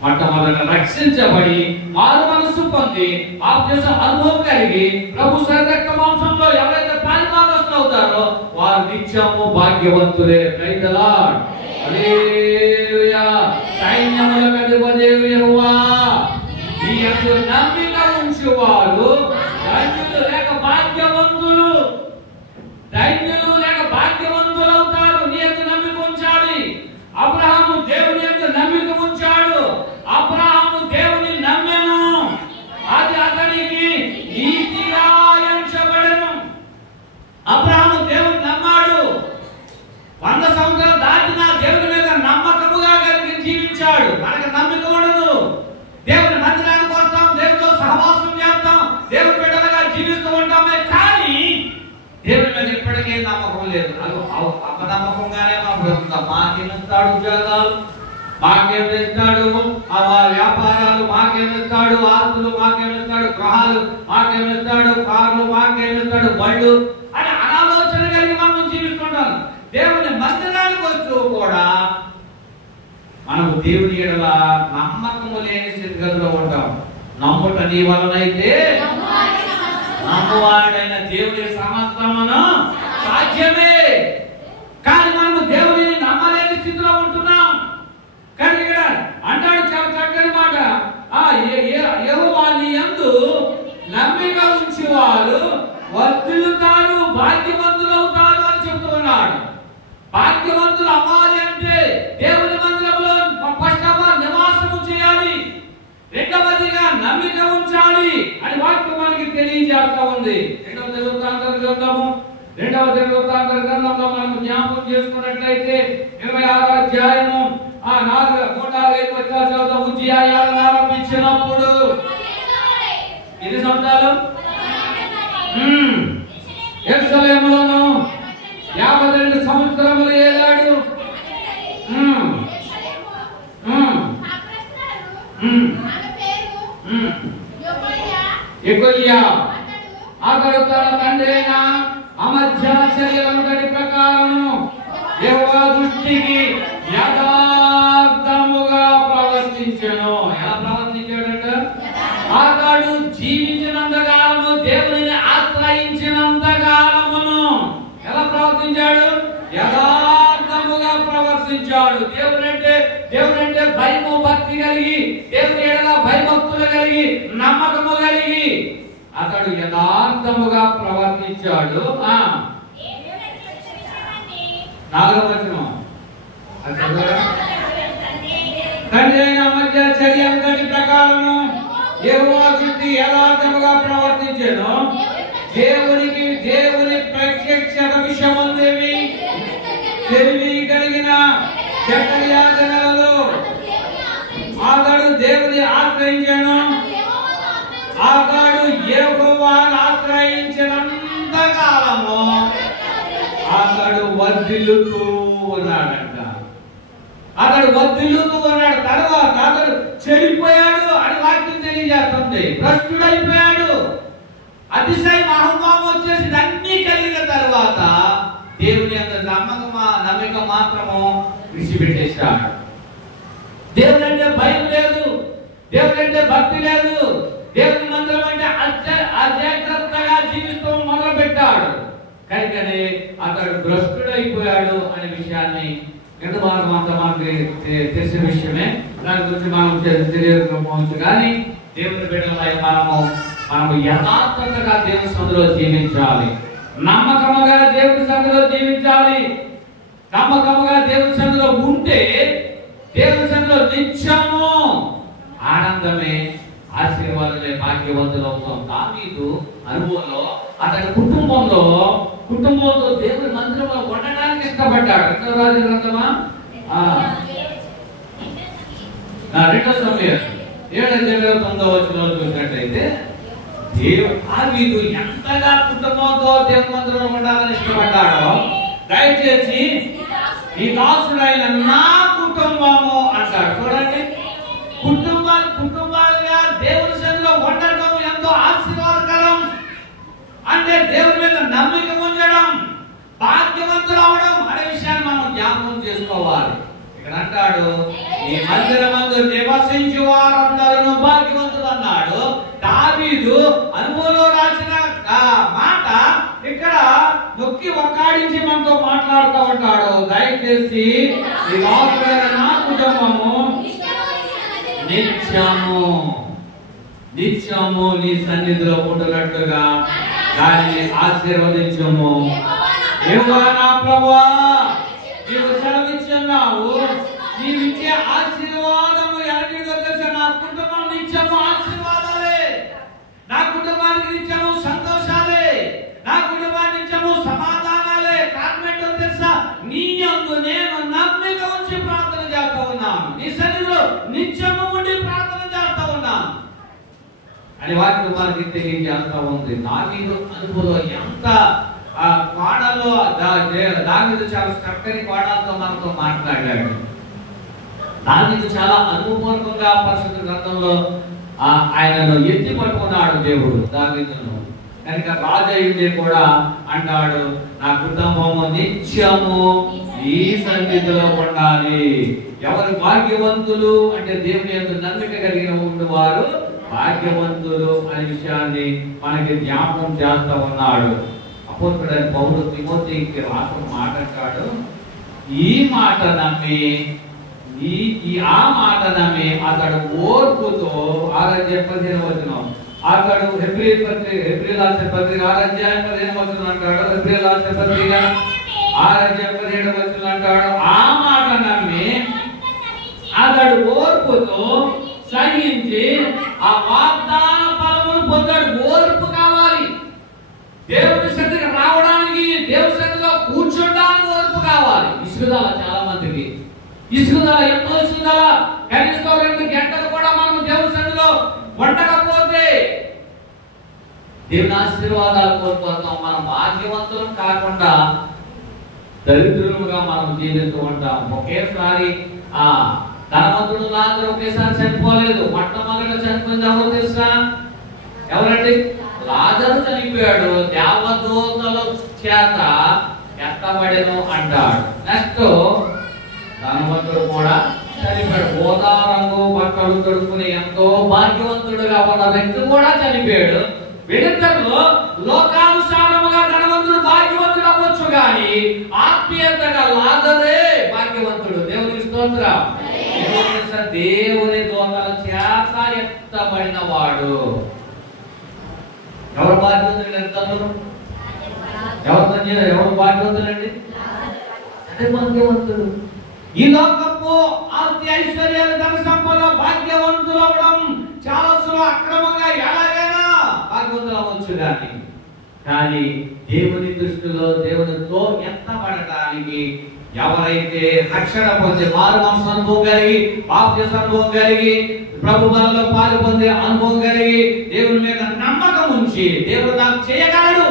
మొట్టమొదట రక్షించబడి మారు మనస్సు పొంది బాప్తిస్మం అనుభవం కలిగి ప్రభు శరీర మాంసంలో ఎవరైతే పాల్గొనవలసిన అవుతారో వారు నిత్యము భాగ్యవంతులే. Praise the lord. హల్లెలూయా. సైన్యములకు అధిపతియగు యెహోవా నీ యందు నమ్మిక ఉంచువారు ధన్యులు లేక భాగ్యవంతులు. ధన్యులు లేక భాగ్యవంతులు అవుతారు. నీ యందు నమ్మిక ఉంచాలి. అబ్రహాము దేవుని యందు నమ్మిక ఉంచాడు. అబ్రహాము దేవుని నమ్మెను, అది అతనికి నీతిగా ఎంచబడెను. అబ్రహాము దేవుని నమ్మాడు. 100 సంవత్సరాలు దాటినా దేవుని మీద నమ్మకముగా కలిగి జీవించాడు. మనకు నమ్మిక ఉండదు. దేవుని మందిరానికి వస్తాం, దేవునితో సహవాసం చేస్తాం, దేవుని బిడ్డలుగా జీవిస్తూ ఉంటామే, కానీ దేవుని మీద ఎప్పటికీ నమ్మకం లేదు. అపనమ్మకంగానే మనం బ్రతుకుతాం. మాకేమిస్తాడు ఉద్యోగాలు, మాకేమిస్తాడు వ్యాపారాలు, మాకేమిస్తాడు ఆస్తులు, మాకేమిస్తాడు గృహాలు, మాకేమిస్తాడు కార్లు, మాకేమిస్తాడు బళ్ళు అని అనాలోచన కలిగి మనం జీవిస్తుంటాం. దేవుని మందిరానికి వస్తూ కూడా మనము దేవుని ఎడల నమ్మకము లేని స్థితిగతిలో ఉంటాం. నమ్ముట నీ వలనైతే నమ్మువాడైన దేవుని సమస్తమును సాధ్యమే. కానీ మనము దేవుని నమ్మలేని స్థితిలో ఉంటున్నాం. కానీ ఇక్కడ అంటాడు చాలా చక్కని మాట, యెహోవా నీ యందు నమ్మిక ఉంచువారు వర్ధిల్లుతారు, భాగ్యవంతులు అవుతారు అని చెప్తున్నాడు. భాగ్యవంతులు అవ్వాలి అంటే దేవుని మందిరంలో ఫస్ట్ ఆఫ్ ఆల్ నివాసము చేయాలి, రెండవదిగా నమ్మిక ఉంచాలి అని వాక్యం మనకి తెలియజేస్తా ఉంది. 2వ దినవృత్తాంతాల గ్రంథంలో మనం జ్ఞాపకం చేసుకున్నట్లయితే 26వ అధ్యాయము 4-5 వచనాలు ఉజ్జియా ఆరంభించినప్పుడు ఎన్ని సంవత్సరాలు? యెరూషలేములోను 52 సంవత్సరములు ఏలాడు. అతడు తన తండ్రి అయిన అమజ్యా చర్యలందరి ప్రకారము యెహోవా దృష్టికి యథార్థముగా ప్రవర్తించెను. ఎలా ప్రవర్తించాడంట? అతడు జీవించినంత కాలము, దేవునిని ఆశ్రయించినంత కాలమును ఎలా ప్రవర్తించాడు? యథార్థముగా ప్రవర్తించాడు. దేవుడంటే భయము భక్తి కలిగి, దేవుని ఎడల భయభక్తులు కలిగి, నమ్మకము కలిగి అతడు యథార్థముగా ప్రవర్తించాడు. 4వ వచనం తండ్రి అయిన అమజ్యా చర్యలందరి ప్రకారము యెహోవా దృష్టికి యథార్థముగా ప్రవర్తించెను. దేవుని ప్రత్యక్ష విషయముందేమి తెలివి కలిగిన జకర్యాజనలలో అతడు దేవుని ఆశ్రయించెను. అతడు యెహోవాను ఆశ్రయించినంత కాలము అతడు వర్ధిల్లుతూ ఉన్నాడంట. అతడు వర్ధిల్లుతూ ఉన్నాడు. తర్వాత అతడు చెడిపోయాడు అని వాక్యం తెలియజేస్తుంది. భ్రష్టుడైపోయాడు. అతిశయం అహంభావం వచ్చేసి అన్ని కలిగిన తర్వాత దేవుని యొక్క నమ్మిక మాత్రము విడిచిపెట్టేశాడు. దేవుడు అంటే భయం లేదు, దేవుడు అంటే భక్తి లేదు, దేవుని మందిరం అంటే అజాగ్రత్తగా జీవిస్తూ మొదలు పెట్టాడు. కనుకనే అతడు భ్రష్టుడైపోయాడు అనే విషయాన్ని ఎంత భాగం అంతా మనకి తెలిసిన విషయమే. దాని గురించి మనం తెలియకపోవచ్చు. కానీ దేవుని బిడ్డలై మనము యథార్థంగా దేవుని సన్నిధిలో జీవించాలి. నమ్మకముగా దేవుని సన్నిధిలో జీవించాలి. నమ్మకముగా దేవుని సన్నిధిలో ఉంటే దేవుని సన్నిధిలో నిత్యము ఆనందమే, ఆశీర్వాదమే, భాగ్యవంతులు అవుతాం. దావీదు అనుభవంలో అతని కుటుంబంతో దేవుని మందిరంలో ఉండడానికి ఇష్టపడ్డాడు. 2 రాజుల గ్రంథమా 2 సమూయేలు 7:9 చూసినట్లయితే దావీదు ఎంతగా కుటుంబంతో దేవుని మందిరంలో ఉండాలని ఇష్టపడ్డాడో, దయచేసి ఈ దాసుడైన నా కుటుంబము అంటాడు. చూడండి, కుటుంబాలుగా దేవుని సన్నిధిలో ఉండడం ఎంతో ఆశీర్వాదకరం. అంటే దేవుని మీద నమ్మిక ఉంచడం, భాగ్యవంతులు అవడం అనే విషయాన్ని మనం జ్ఞాపకం చేసుకోవాలి. ఇక్కడ అంటాడు, ఈ మందిరమందు నివసించు వారందరూ భాగ్యవంతులు అన్నాడు. దావీదు అనుభవంలో రాసిన మాట ఇక్కడ నొక్కి ఒక్కాడించి మనతో మాట్లాడుతూ ఉంటాడు. దయచేసి ఈ దాసుడైన నా కుటుంబము నిత్యము నీ సన్నిధిలో ఉంటున్నట్లుగా దానిని ఆశీర్వదించము. యెహోవా నా ప్రభువా, నీవు సెలవిచ్చున్నావు, నీవిచ్చే ఆశీర్వాదము ఎలాంటిదో తెలుసా? నా కుటుంబం నిత్యము ఆశీర్వాదాలే, నా కుటుంబానికి నిత్యము సంతోషాలే, నా కుటుంబానికి నిత్యము సమాధానాలే. కారణం ఏంటో తెలుసా? నీ యందు నేను నమ్మిక ఉంచి ప్రార్థన చేస్తా ఉన్నాను, నీ సన్నిధిలో నిత్యము ఉండి ప్రార్థన చేస్తా ఉన్నాను అని వాక్యం మనకి తెలియజేస్తా ఉంది. దావీదు అనుభవంలో ఎంత కోణంలో దావీదు చాలా చక్కని కోణాలతో మనతో మాట్లాడాడు. దావీదు చాలా అనుభవపూర్వకంగా పరిశుద్ధ గ్రంథంలో ఆయనను ఎత్తి పట్టుకున్నాడు దేవుడు దావీదును. కనుక రాజయ్యుడి కూడా అంటాడు, నా కుటుంబము నిత్యము ఈ సన్నిధిలో ఉండాలి. ఎవరు భాగ్యవంతులు అంటే దేవుని యందు నమ్మిక కలిగిన ఉండేవారు భాగ్యవంతులు అనే విషయాన్ని మనకి జ్ఞాపకం చేస్తా ఉన్నాడు. అపోస్తలుడైన పౌలు తిమోతికి రాసిన మాట అంటాడు, ఈ మాట నమ్మి ఆ మాట నమ్మి అతడు ఓర్పుతో 6:15 అతడు హెబ్రీయుల రాసిన పత్రిక 6:15 అంటాడు. హెబ్రీయుల రాసిన పత్రిక 6:17 అంటాడు, ఆ మాట నమ్మి అతడు ఓర్పుతో సహించి ఆ వాగ్దాన ఫలమును పొందాడు. ఓర్పు కావాలి. దేవుని సన్నిధికి రావడానికి, దేవుని సన్నిధిలో కూర్చోడానికి ఓర్పు కావాలి. ఇసుగుదల చాలా మందికి, ఇసుగుదల ఎంతో ఇసుగుదల. కనీసం 2 గంటలు కూడా మనం దేవుని సన్నిధిలో ఉండకపోతే దేవుని ఆశీర్వాదాలు కోల్పోతాం. మనం భాగ్యవంతులం కాకుండా దరిద్రులుగా మనం జీవిస్తూ ఉంటాం. ఒకేసారి ధనవంతుడు లాజరు ఒకేసారి చనిపోలేదు. మొట్టమొదట చనిపోయింది ఎవరో తెలుసా? ఎవరండి? లాజరు చనిపోయాడు, దేవదూతల చేత ఎత్తబడెను అంటాడు. నెక్స్ట్ ధనవంతుడు కూడా చనిపోయాడు. గోదా రంగు బట్టలు తొడుక్కుని ఎంతో భాగ్యవంతుడుగా ఉన్న వ్యక్తి కూడా చనిపోయాడు. వీళ్ళిద్దరిలో లోకానుసారముగా ధనవంతుడు భాగ్యవంతుడు అవ్వచ్చు, కానీ ఆత్మీయతగా లాజరే భాగ్యవంతుడు. దేవునికి స్తోత్రం. దేవుని దూతల చేత ఎత్తబడిన వాడు. ఎవరు భాగ్యవంతుడు? ఎవరు భాగ్యవంతులండి? అదే భాగ్యవంతుడు. ఈ లోకపు ఆస్తి ఐశ్వర్యాలు ధన సంపద భాగ్యవంతులు అవడం చాలా సులువు. అక్రమంగా ఎలాగైనా భాగ్యవంతులు అవ్వచ్చు, కానీ దేవుని దృష్టిలో దేవునితో ఎత్తబడటానికి ఎవరైతే రక్షణ పొంది మారు మనసు అనుభవం కలిగి, బాప్తిస్మ అనుభవం కలిగి, ప్రభు బలలో పాలు పొందే అనుభవం కలిగి, దేవుని మీద నమ్మకం ఉంచి దేవుడు నాకు చేయగలడు,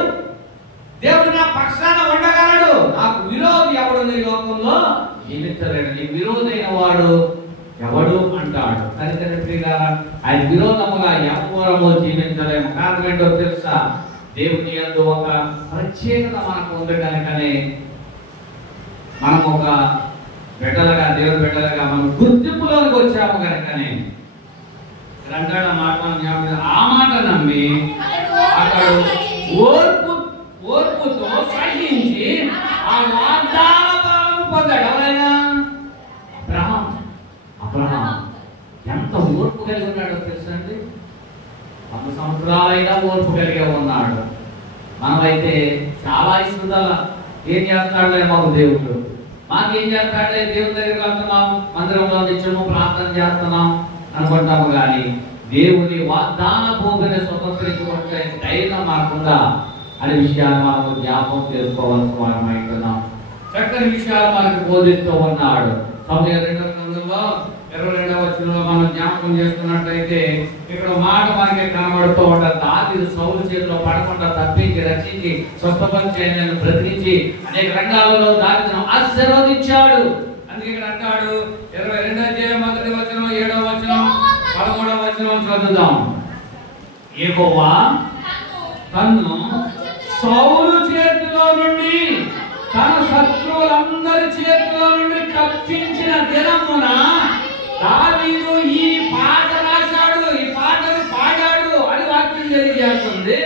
దేవుడు నా పక్షాన ఉండగలడు, నాకు విరోధి ఎవడు ఈ లోకంలో జీవించలేడు. నీ విరోధైన వాడు ఎవడు అంటాడు. కనుక ఆయన విరోధముగా ఎవరము జీవించలేము. కారణం ఏంటో తెలుసా? దేవుని యందు ఒక ప్రత్యేకత మనకు ఉంది కనుకనే మనం ఒక బిడ్డలుగా, దేవుని బిడ్డలుగా మనం గుర్తింపులోకి వచ్చాము కనుకనే అంటాడు ఆ మాట. ఆ మాట నమ్మి అతడు ఓర్పుతో సహించి ఆ వాగ్దాన ఫలము పొందాడు. ఎవరైనా? అబ్రహాం ఎంత ఓర్పు కలిగి ఉన్నాడో తెలుసండి. 100 సంవత్సరాలైనా ఓర్పు కలిగి ఉన్నాడు. మనమైతే చాలా ఇష్టం. ఏం చేస్తాడులే మాకు దేవుడు, మాకేం చేస్తాడులే, దేవుడి దగ్గరికి వెళ్తున్నాం, మందిరంలో నిత్యము ప్రార్థన చేస్తున్నాం అనుకుంటాము. కానీ దేవుని వాగ్దాన భూమిని స్వతంత్రించుకుంటే ధైర్యం మాకుందా అనే విషయాలు మనము జ్ఞాపకం చేసుకోవాల్సిన వారమై ఉంటున్నాం. చక్కని విషయాలు మనకు బోధిస్తూ ఉన్నాడు. 2వ గ్రంథంలో 22వ వచనంలో మనం జ్ఞాపకం చేసుకున్నట్లయితే ఇక్కడ మాట మనకి కనబడుతూ ఉంటుంది. దావీదు సౌలు చేతిలో పడకుండా తప్పించి, రక్షించి, స్వస్థపరిచి, ఆయనను బ్రతికించి అనేక రంగాలలో దావీదును ఆశీర్వదించాడు. అందుకే ఇక్కడ అంటాడు 22వ అధ్యాయం 1వ వచనం, 7వ వచనం, 13వ వచనం చదువుదాం. యెహోవా తన్ను సౌలు చేతిలో నుండి, తన శత్రువులందరి చేతిలో నుండి తప్పించిన దినమున దావీదు ఈ పాట రాశాడు, ఈ పాటను పాడాడు అని వాక్యం తెలియజేస్తుంది.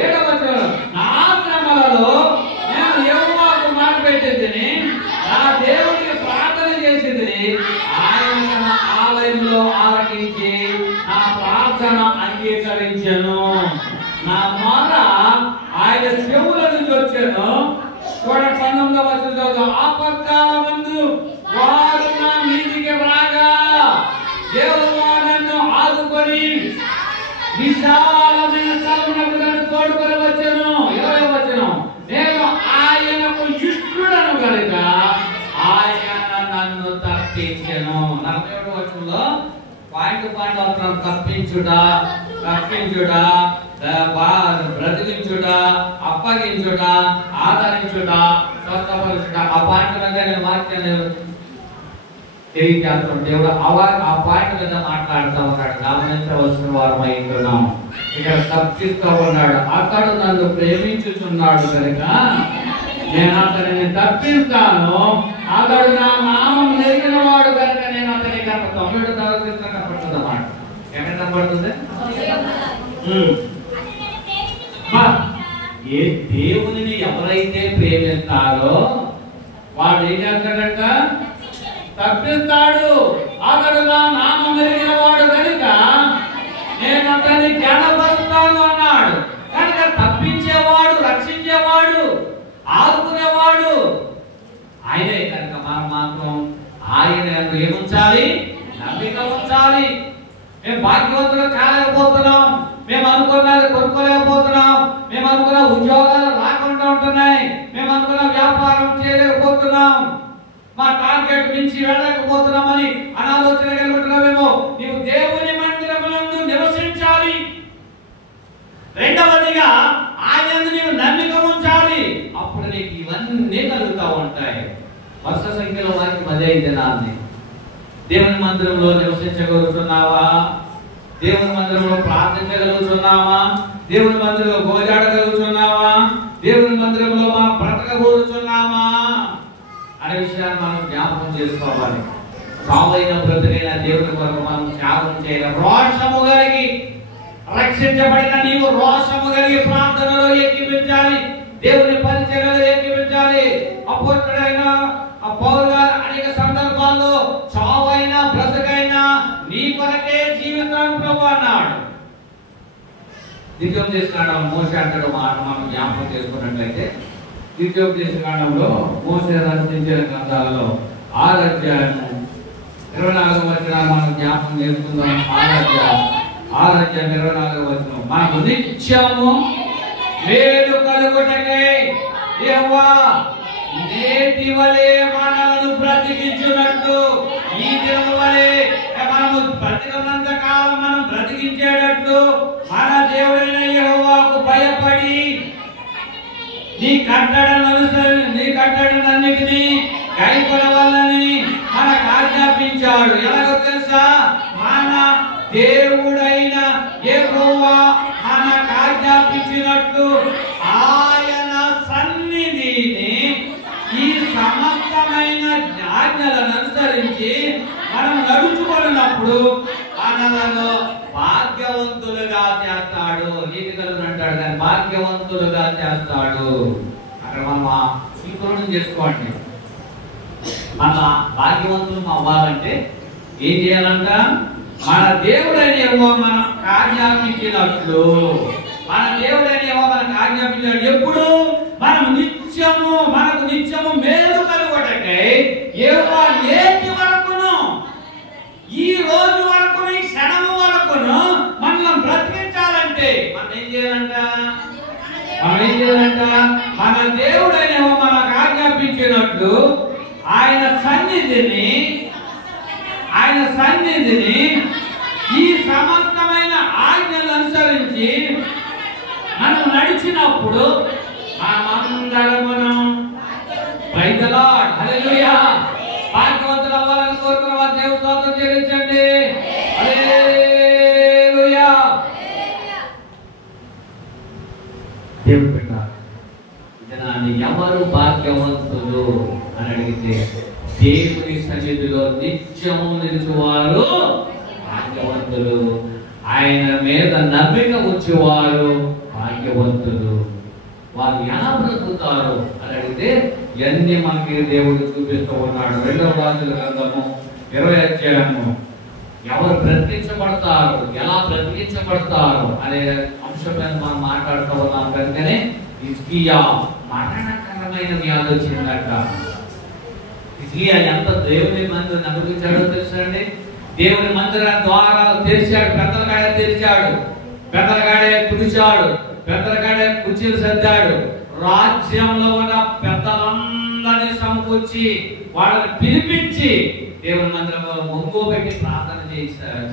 7వ వచనం, నా శ్రమలలో నేను యెహోవాకు మాట పెట్టింది, నా దేవుడికి ప్రార్థన చేసింది, ఆయన నా ఆలయంలో ఆలకించి నా ప్రార్థన అంగీకరించెను, నా మాట ఆయన చెవుల నుంచి వచ్చాను. 19వ వచనం, ఆపత్కాలమందు వారు నా మీదికి రాగా యెహోవా నన్ను ఆదుకొని విశాలమైన స్థలమునకు నన్ను తోడుకొని వచ్చెను. 20వ వచనం, నేను ఆయనకు ఇష్టుడను కనుక ఆయన నన్ను తప్పించెను. 41వ వచనంలో పాయింట్ అవుతున్నాను. తప్పించుట, రక్షించుట, బ్రతికించుట, అప్పగించుట, ఆదరించుట, స్వస్థపరచుట. ఆ పాయింట్ మీద నేను వాక్యాన్ని తెలియజేస్తాను. దేవుడు ఆ పాయింట్ మీద మాట్లాడుతూ ఉన్నాడు. గమనించవలసిన వారమై ఉంటున్నాం. ఇక్కడ తప్పిస్తూ ఉన్నాడు. అతడు నన్ను ప్రేమించుచున్నాడు కనుక నేను అతనిని తప్పిస్తాను, అతడు నా నామం నెరిగిన వాడు కనుక నేను అతని కనపడతాను. 9వ తరగతి కనపడుతుంది అన్నమాట. ఎక్కడ కనపడుతుంది? ఏ దేవుని ఎవరైతే ప్రేమిస్తారో వాడు ఏం చేస్తాడంట? తప్పిస్తాడు. అతడు నా నామం ఎరిగిన వాడు కనుక నేను అతన్ని జ్ఞానపరుస్తాను అన్నాడు. కనుక తప్పించేవాడు, రక్షించేవాడు, ఆదుకునేవాడు ఆయనే. కనుక మనం మాత్రం ఆయన ఏముంచాలి? నమ్మిక ఉంచాలి. మేము భాగ్యవంతులు కాలేకపోతున్నాం, మేము అనుకున్నది కొనుక్కోలేకపోతున్నాం, మేము అనుకున్న ఉద్యోగాలు రాకుండా ఉంటున్నాయి, మేము అనుకున్న వ్యాపారం చేయలేకపోతున్నాం, మా టార్గెట్ మించి వెళ్ళలేకపోతున్నామని అనాలోచన కలుగుతున్నామేమో. నీవు దేవుని మందిరమునందు నివసించాలి. రెండవదిగా ఆయన నీవు నమ్మిక ఉంచాలి. అప్పుడు నీకు ఇవన్నీ కలుగుతూ ఉంటాయి. వర్ష సంఖ్యలో వారికి 15 దినాన్ని దేవుని మందిరంలో నివసించగలుగుతున్నావా? దేవుని మందిరంలో ప్రార్థించగలుగుతున్నావా? దేవుని మందిరంలో గోజాడగలుగుతున్నావా? దేవుని మందిరంలో మనం బ్రతకగలుగుతున్నామా అనే విషయాన్ని మనం జ్ఞాపకం చేసుకోవాలి. సావైన బ్రతుకైన దేవుని కొరకు మనం త్యాగం చేయాలి. రోషము కలిగి రక్షించబడిన నీవు రోషము కలిగి ప్రార్థనలో ఏకీవించాలి, దేవుని పరిచర్యలో ఏకీవించాలి. అపోస్తలుడైన పౌలు గారు అనేక సందర్భాల్లో చావైనా బ్రతుకైనా నీ కొరకే జీవితాన్ని ప్రభువు అన్నాడు. ద్వితీయోపదేశకాండం మోషే అంటాడు మాట మనం జ్ఞాపకం చేసుకున్నట్లయితే, ద్వితీయోపదేశకాండంలో మోషే రచించిన గ్రంథాలలో 6వ అధ్యాయము 24వ వచనాన్ని మనం జ్ఞాపకం చేసుకుందాం. 6వ అధ్యాయం 24వ వచనం, మనకు నిత్యము మేలు కలుగుటకై యెహోవా నేటి వలె మనలను బ్రతికించున్నట్టు, ఈ దినం వలె మనము బ్రతికినంత కాలం మనం బ్రతికించేటట్లు మన దేవుడైన యెహోవాకు భయపడి నీ కట్టడలన్నిటినీ కైకొనవలెనని మనకు ఆజ్ఞాపించాడు. ఎలాగో తెలుసా? మన దేవుడైన యెహోవా మనకు ఆజ్ఞాపించినట్లు ఆయన సన్నిధిని ఈ సమస్తమైన ఆజ్ఞలను అనుసరించి మనం నడుచుకున్నప్పుడు మనలను భాగ్యవంతులుగా చేస్తాడు. నీతికలను అంటాడు కానీ భాగ్యవంతులుగా చేస్తాడు. అక్కడ మనం స్వీకరణ చేసుకోండి. మన భాగ్యవంతులు అవ్వాలంటే ఏం చేయాలంట? మన దేవుడైన యెహోవా మనకు ఆజ్ఞాపించినట్లు, మన దేవుడైన యెహోవా మనకు ఆజ్ఞాపించినట్లు ఎప్పుడు మనకు నిత్యము మేలు కలుగుటకై యెహోవా నేటి వరకును, ఈ రోజు వరకు, ఈ క్షణము వరకును మనల్ని బ్రతికించాలంటే మనం ఏం చేయాలంట? మన దేవుడైన యెహోవా మనకు ఆజ్ఞాపించినట్లు ఆయన సన్నిధిని ఈ సమస్తమైన ఆజ్ఞలు అనుసరించి మనం నడిచినప్పుడు మనమందరమును ప్రైజ్ ది లార్డ్, హల్లెలూయా, భాగ్యవంతులు అవ్వాలని కోరుకున్న వారు దేవుని స్తోత్రం చెల్లించండి. హల్లెలూయా. దేవుని బిడ్డ, ఇతనాన్ని ఎవరు భాగ్యవంతులు అని అడిగితే దేవుని సన్నిధిలో నిత్యము నిలుచువారు భాగ్యవంతులు, ఆయన మీద నమ్మిక ఉంచేవారు భాగ్యవంతులు. వారు ఎలా బ్రతుకుతారు అని అడిగితే ఇవన్నీ మనకి దేవుడు చూపిస్తూ ఉన్నాడు. 2వ రాజుల గ్రంథము 20వ అధ్యాయము ఎవరు బ్రతికించబడతారు, ఎలా బ్రతికించబడతారు అనే అంశం మీద మనం మాట్లాడుతూ ఉన్నాం. కనుకనే హిజ్కియా మరణకరమైన వ్యాధి వచ్చిందట. హిజ్కియా ఎంత దేవుని మందిరం నమ్మకించాడో తెలుసండి. దేవుని మందిర ద్వారాలు తెరిచాడు, పెద్దలగాడే తెరిచాడు, పెద్దలగాడే తుడిచాడు, పెద్దలగాడే కుర్చీలు సర్దాడు. రాజ్యంలో ఉన్న పెద్దలందరినీ సమకూర్చి వాళ్ళని పిలిపించి దేవుని మందిరంలో ఒంగోబెట్టి ప్రార్థన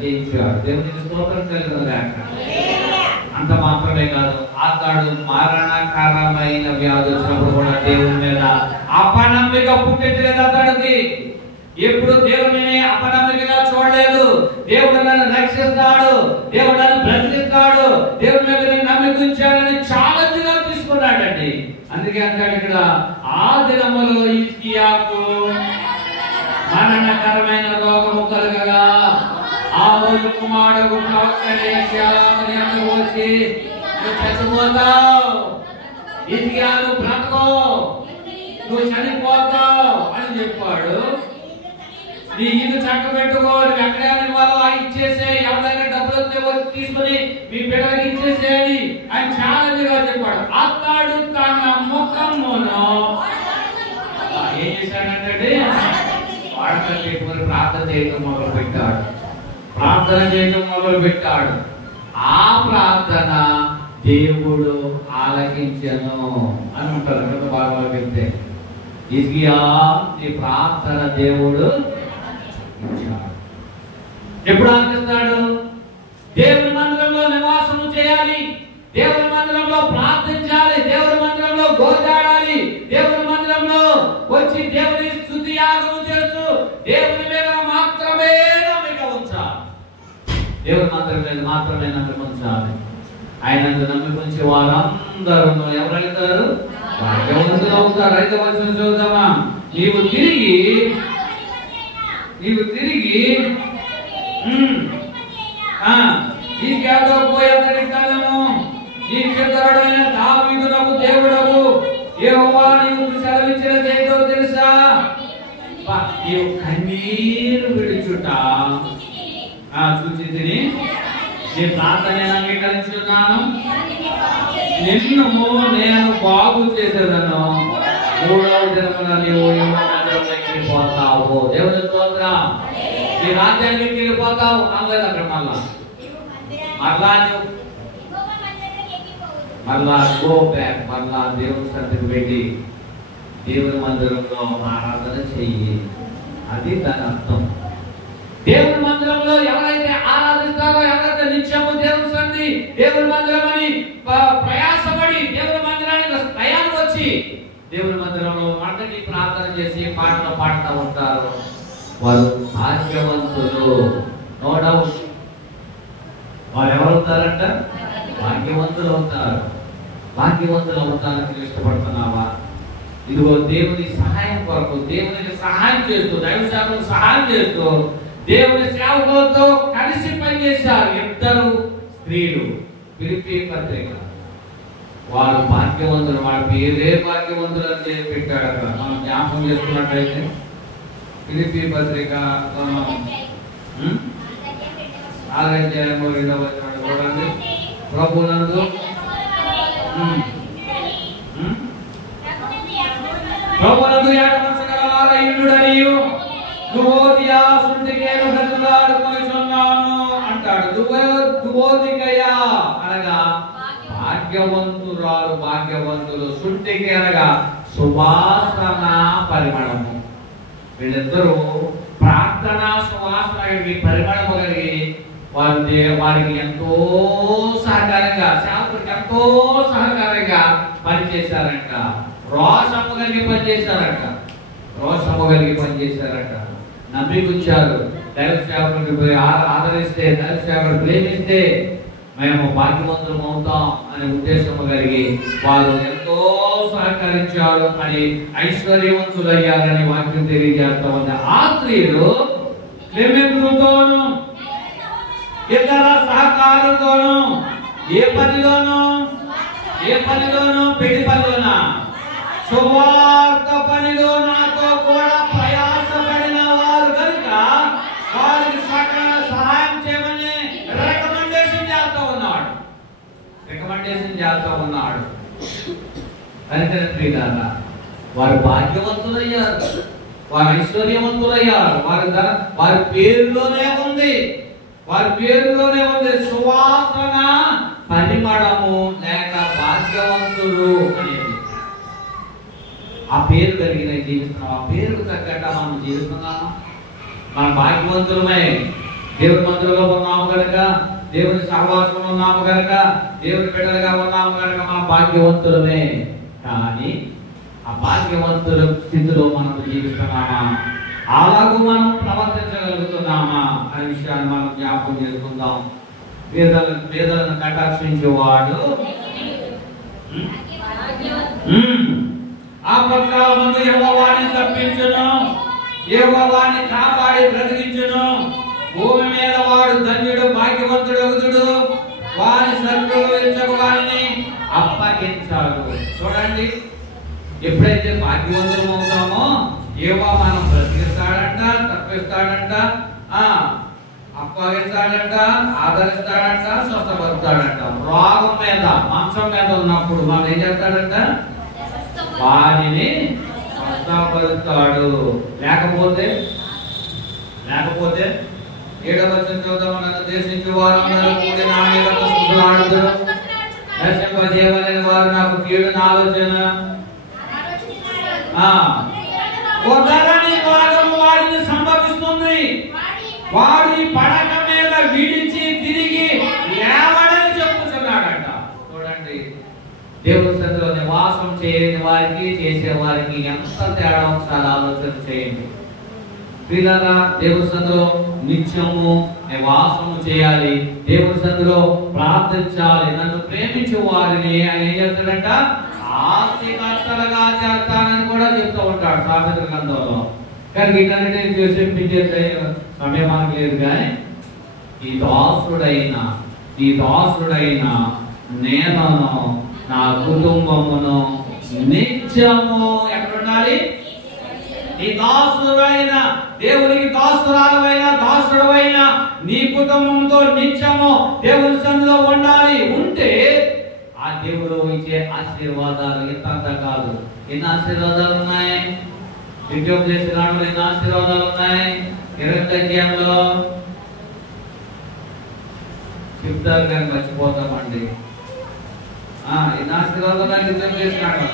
చేయించాడు. దేవునికి స్తోత్రం కలుగుగాక. అంత మాత్రమే కాదు, అతడు మరణకరమైన వ్యాధి వచ్చినప్పుడు కూడా దేవుని మీద అపనమ్మిక పుట్టించలేదు. అతడికి ఎప్పుడు దేవుని అపనమ్మికగా చూడలేదు. దేవుడు నన్ను రక్షిస్తాడు, దేవుడు నన్ను బ్రతికిస్తాడు, దేవుడి మీద నేను నమ్మిక ఉంచానని ఛాలెంజ్ గా తీసుకున్నాడండి. అందుకే అంటాడు ఇక్కడ, ఆ దినములో హిజ్కియాకు మరణకరమైన రోగము కలుగగా ఆ ఊరు కుమారుడు ప్రవక్త యెషయాని వచ్చి నువ్వు చచ్చిపోతావు, హిజ్కియా నువ్వు బ్రతకో, నువ్వు చనిపోతావు అని చెప్పాడు. నీ ఇల్లు చక్క పెట్టుకో, ఎక్కడైనా వాళ్ళు ఇచ్చేసే, ఎవరైనా డబ్బులు తీసుకుని మీ బిడ్డలకి ఇచ్చేసేది అని ఛాలెంజ్ గా చెప్పాడు. అతడు తన ముఖమును ఏం చేశాడంటే వాడకం పెట్టుకుని ప్రార్థన చేయడం మొదలు పెట్టాడు. ఆ ప్రార్థన దేవుడు ఆలకించెను అని ఉంటారు కదా బాగా చెప్తే. హిజ్కియా నీ ప్రార్థన దేవుడు ఎప్పుడు ఆలకిస్తాడు? దేవుని మందిరంలో నివాసము చేయాలి, దేవుని మందిరంలో ప్రార్థించాలి, దేవుని మందిరంలో గోజాడాలి, దేవుని మందిరంలో వచ్చి దేవుని స్తుతి యాగము చేస్తూ దేవుని మీద మాత్రమే నమ్మిక ఉంచాలి. దేవుని మందిరం మీద మాత్రమే నమ్మిక ఉంచాలి. ఆయన నమ్మిక ఉంచే వారందరూ ఎవరైతారు? భాగ్యవంతులు అవుతారు. 5వ వచనం చూద్దామా? నీవు తిరిగి ఈ కేదో పోయేదరికను ఈ పితరుడైన దావీదునకు దేవుడవు యెహోవా నీవు సెలవిచ్చిన ఏంటో తెలుసా? నీవు కన్నీరు విడుచుట చూచి తిని నీ ప్రార్థన అంగీకరించున్నాను, నిన్ను నేను బాగు చేసేదను, 3వ దినమున నీవు పోతావు. దేవుని స్తోత్రం. నీ రాజ్యానికి వెళ్ళిపోతావు అనలేదు అక్కడ. మళ్ళా గో బ్యాక్, మళ్ళా దేవుని సన్నిధికి వెళ్ళి దేవుని మందిరంలో ఆరాధన చెయ్యి. అది దాని అర్థం. దేవుని మందిరంలో ఎవరైతే ఆరాధిస్తారో, ఎవరైతే నిత్యము దేవుని సన్నిధి, దేవుని మందిరం అని ప్రయాసపడి దేవుని మందిరానికి దయాలు వచ్చి దేవుని మందిరంలో మండలి ప్రార్థన చేసి పాటలు పాడుతూ ఉంటారు, వారు భాగ్యవంతులు. No doubt. వారు ఎవరవుతారంట? భాగ్యవంతులు అవుతారు. భాగ్యవంతులు అవుతానికి ఇష్టపడుతున్నావా? ఇదిగో దేవుని సహాయం కొరకు దేవునికి సహాయం చేస్తూ, దైవ సేవకు సహాయం చేస్తూ, దేవుని సేవకులతో కలిసి పనిచేశారు ఇద్దరు స్త్రీలు. ఫిలిప్పీ పత్రిక, వారు భాగ్యవంతులు. వాళ్ళ పేరే భాగ్యవంతులు అని పెట్టాడు అక్కడ. మనం జ్ఞాపకం చేసుకున్నట్లయితే ఫిలిప్పీ పత్రిక 6:2 చూడండి. ప్రభునందు ప్రభునందు ఏకమనసుగలవారయుడనియు దువోదియ సుంటికేను బ్రతులాడుకొనిచున్నాను అంటాడు. దువోదికయ అనగా భాగ్యవంతురాలు, భాగ్యవంతులు. సుంటికి అనగా సువాసన పరిమళము. వీళ్ళిద్దరూ ప్రార్థనా సువాసన కలిగి, పరిమళము కలిగి వారికి ఎంతో సహకారంగా, సేవకుడికి ఎంతో సహకారంగా పనిచేశారంట. రోషము కలిగి పనిచేశారంట. రోషము కలిగి పనిచేశారంట. నమ్మిగుచ్చారు. దైవ సేవకుడిని ఆదరిస్తే, దైవ సేవకుడు ప్రేమిస్తే మేము భాగ్యవంతులం అవుతాం అనే ఉద్దేశము కలిగి వారు ఎంతో సహకరించారు అని ఐశ్వర్యవంతులయ్యారని వాక్యం తెలియజేస్తా ఉంది. ఆ స్త్రీలు క్లెమెంతుతోను ఇతర సహకారంతోను ఏ పనిలోనూ పెళ్లి పనిలోనా సువార్త పనిలో నాతో కూడా ప్రయాసపడిన వారు కనుక వారికి సహాయం చేయమని రికమెండేషన్ చేస్తా ఉన్నాడు. కనుక ప్రియులారా, వారు భాగ్యవంతులయ్యారు, వారు ఐశ్వర్యవంతులయ్యారు. వారి పేరులోనే ఉంది, సువాసన పరిమళము లేక భాగ్యవంతులు అనేది. ఆ పేరు కలిగిన జీవిస్తున్నాం. ఆ పేరుకు తగ్గట్ట మనం జీవిస్తున్నామా? మనం భాగ్యవంతులమే. దేవుని మందిరంలో ఉన్నాము కనుక, దేవుని సహవాసంలో ఉన్నాము కనుక, దేవుని బిడ్డలుగా ఉన్నాము కనుక మనం భాగ్యవంతులమే. కానీ ఆ భాగ్యవంతుల స్థితిలో మనం జీవిస్తున్నామా? అలాగూ మనం ప్రవర్తించగలుగుతున్నామా అనే విషయాన్ని మనం జ్ఞాపకం చేసుకుందాం. పేదలను కటాక్షించేవాడు ఆ పత్రాల ముందు యెహోవాని తప్పించును, యెహోవాని కాపాడి బ్రతికించును. భూమి మీద వాడు ధన్యుడు, భాగ్యవంతుడు అవుతుడు. వారి సరుకులు ఇచ్చకు వారిని అప్పగించాడు. చూడండి, ఎప్పుడైతే భాగ్యవంతులం అవుతామో యెహోవా మనం బ్రతికిస్తాడంట, తప్పిస్తాడంట, అప్పగిస్తాడంట, ఆదరిస్తాడంట, స్వస్థపరుస్తాడంట. రోగం మీద, మంచం మీద ఉన్నప్పుడు మనం ఏం చేస్తాడంట? వారిని స్వస్థపరుస్తాడు. లేకపోతే 7వ వచనం చూద్దాం. నన్ను దేశించు వారందరూ కూడి నా మీద కుసులాడుదురు, నశింపజేయవలెను వారు నాకు కీడున ఆలోచన. ఉదరని భాగము వారిని సంభవిస్తుంది. వాడి పడక మీద విడిచి తిరిగి లేవడని చెప్పుచున్నాడంట. చూడండి, దేవుని సన్నిధిలో నివాసం చేయని వారికి, చేసే వారికి ఎంత తేడా ఒకసారి ఆలోచన చేయండి. ప్రియులారా, దేవుని సన్నిధిలో నిత్యము నివాసము చేయాలి, దేవుని సన్నిధిలో ప్రార్థించాలి. నన్ను ప్రేమించే వారిని ఆయన ఏం చేస్తాడంట? ఆస్తికర్తలుగా చేస్తానని కూడా చెప్తూ ఉంటాడు సామెతల గ్రంథంలో. కానీ ఇటన్నిటిని చూసించే సమయం మనకు లేదు. కానీ ఈ దాసుడైన నేను నా కుటుంబమును నిత్యము ఎక్కడుండాలి? నీ దాసుడైన, దేవునికి దాసురాలైన, దాసుడైన నీ కుటుంబంతో నిత్యము దేవుని సన్నిధిలో ఉండాలి. ఉంటే ఆ దేవుడు ఇచ్చే ఆశీర్వాదాలు ఇంత కాదు. ఎన్ని ఆశీర్వాదాలు ఉన్నాయి? విద్యోపదేశంలో ఎన్ని ఆశీర్వాదాలు ఉన్నాయి? 20 చెప్తారు కానీ మర్చిపోతామండి. ఎన్ని ఆశీర్వాదాలు యుద్ధం చేసినాడు.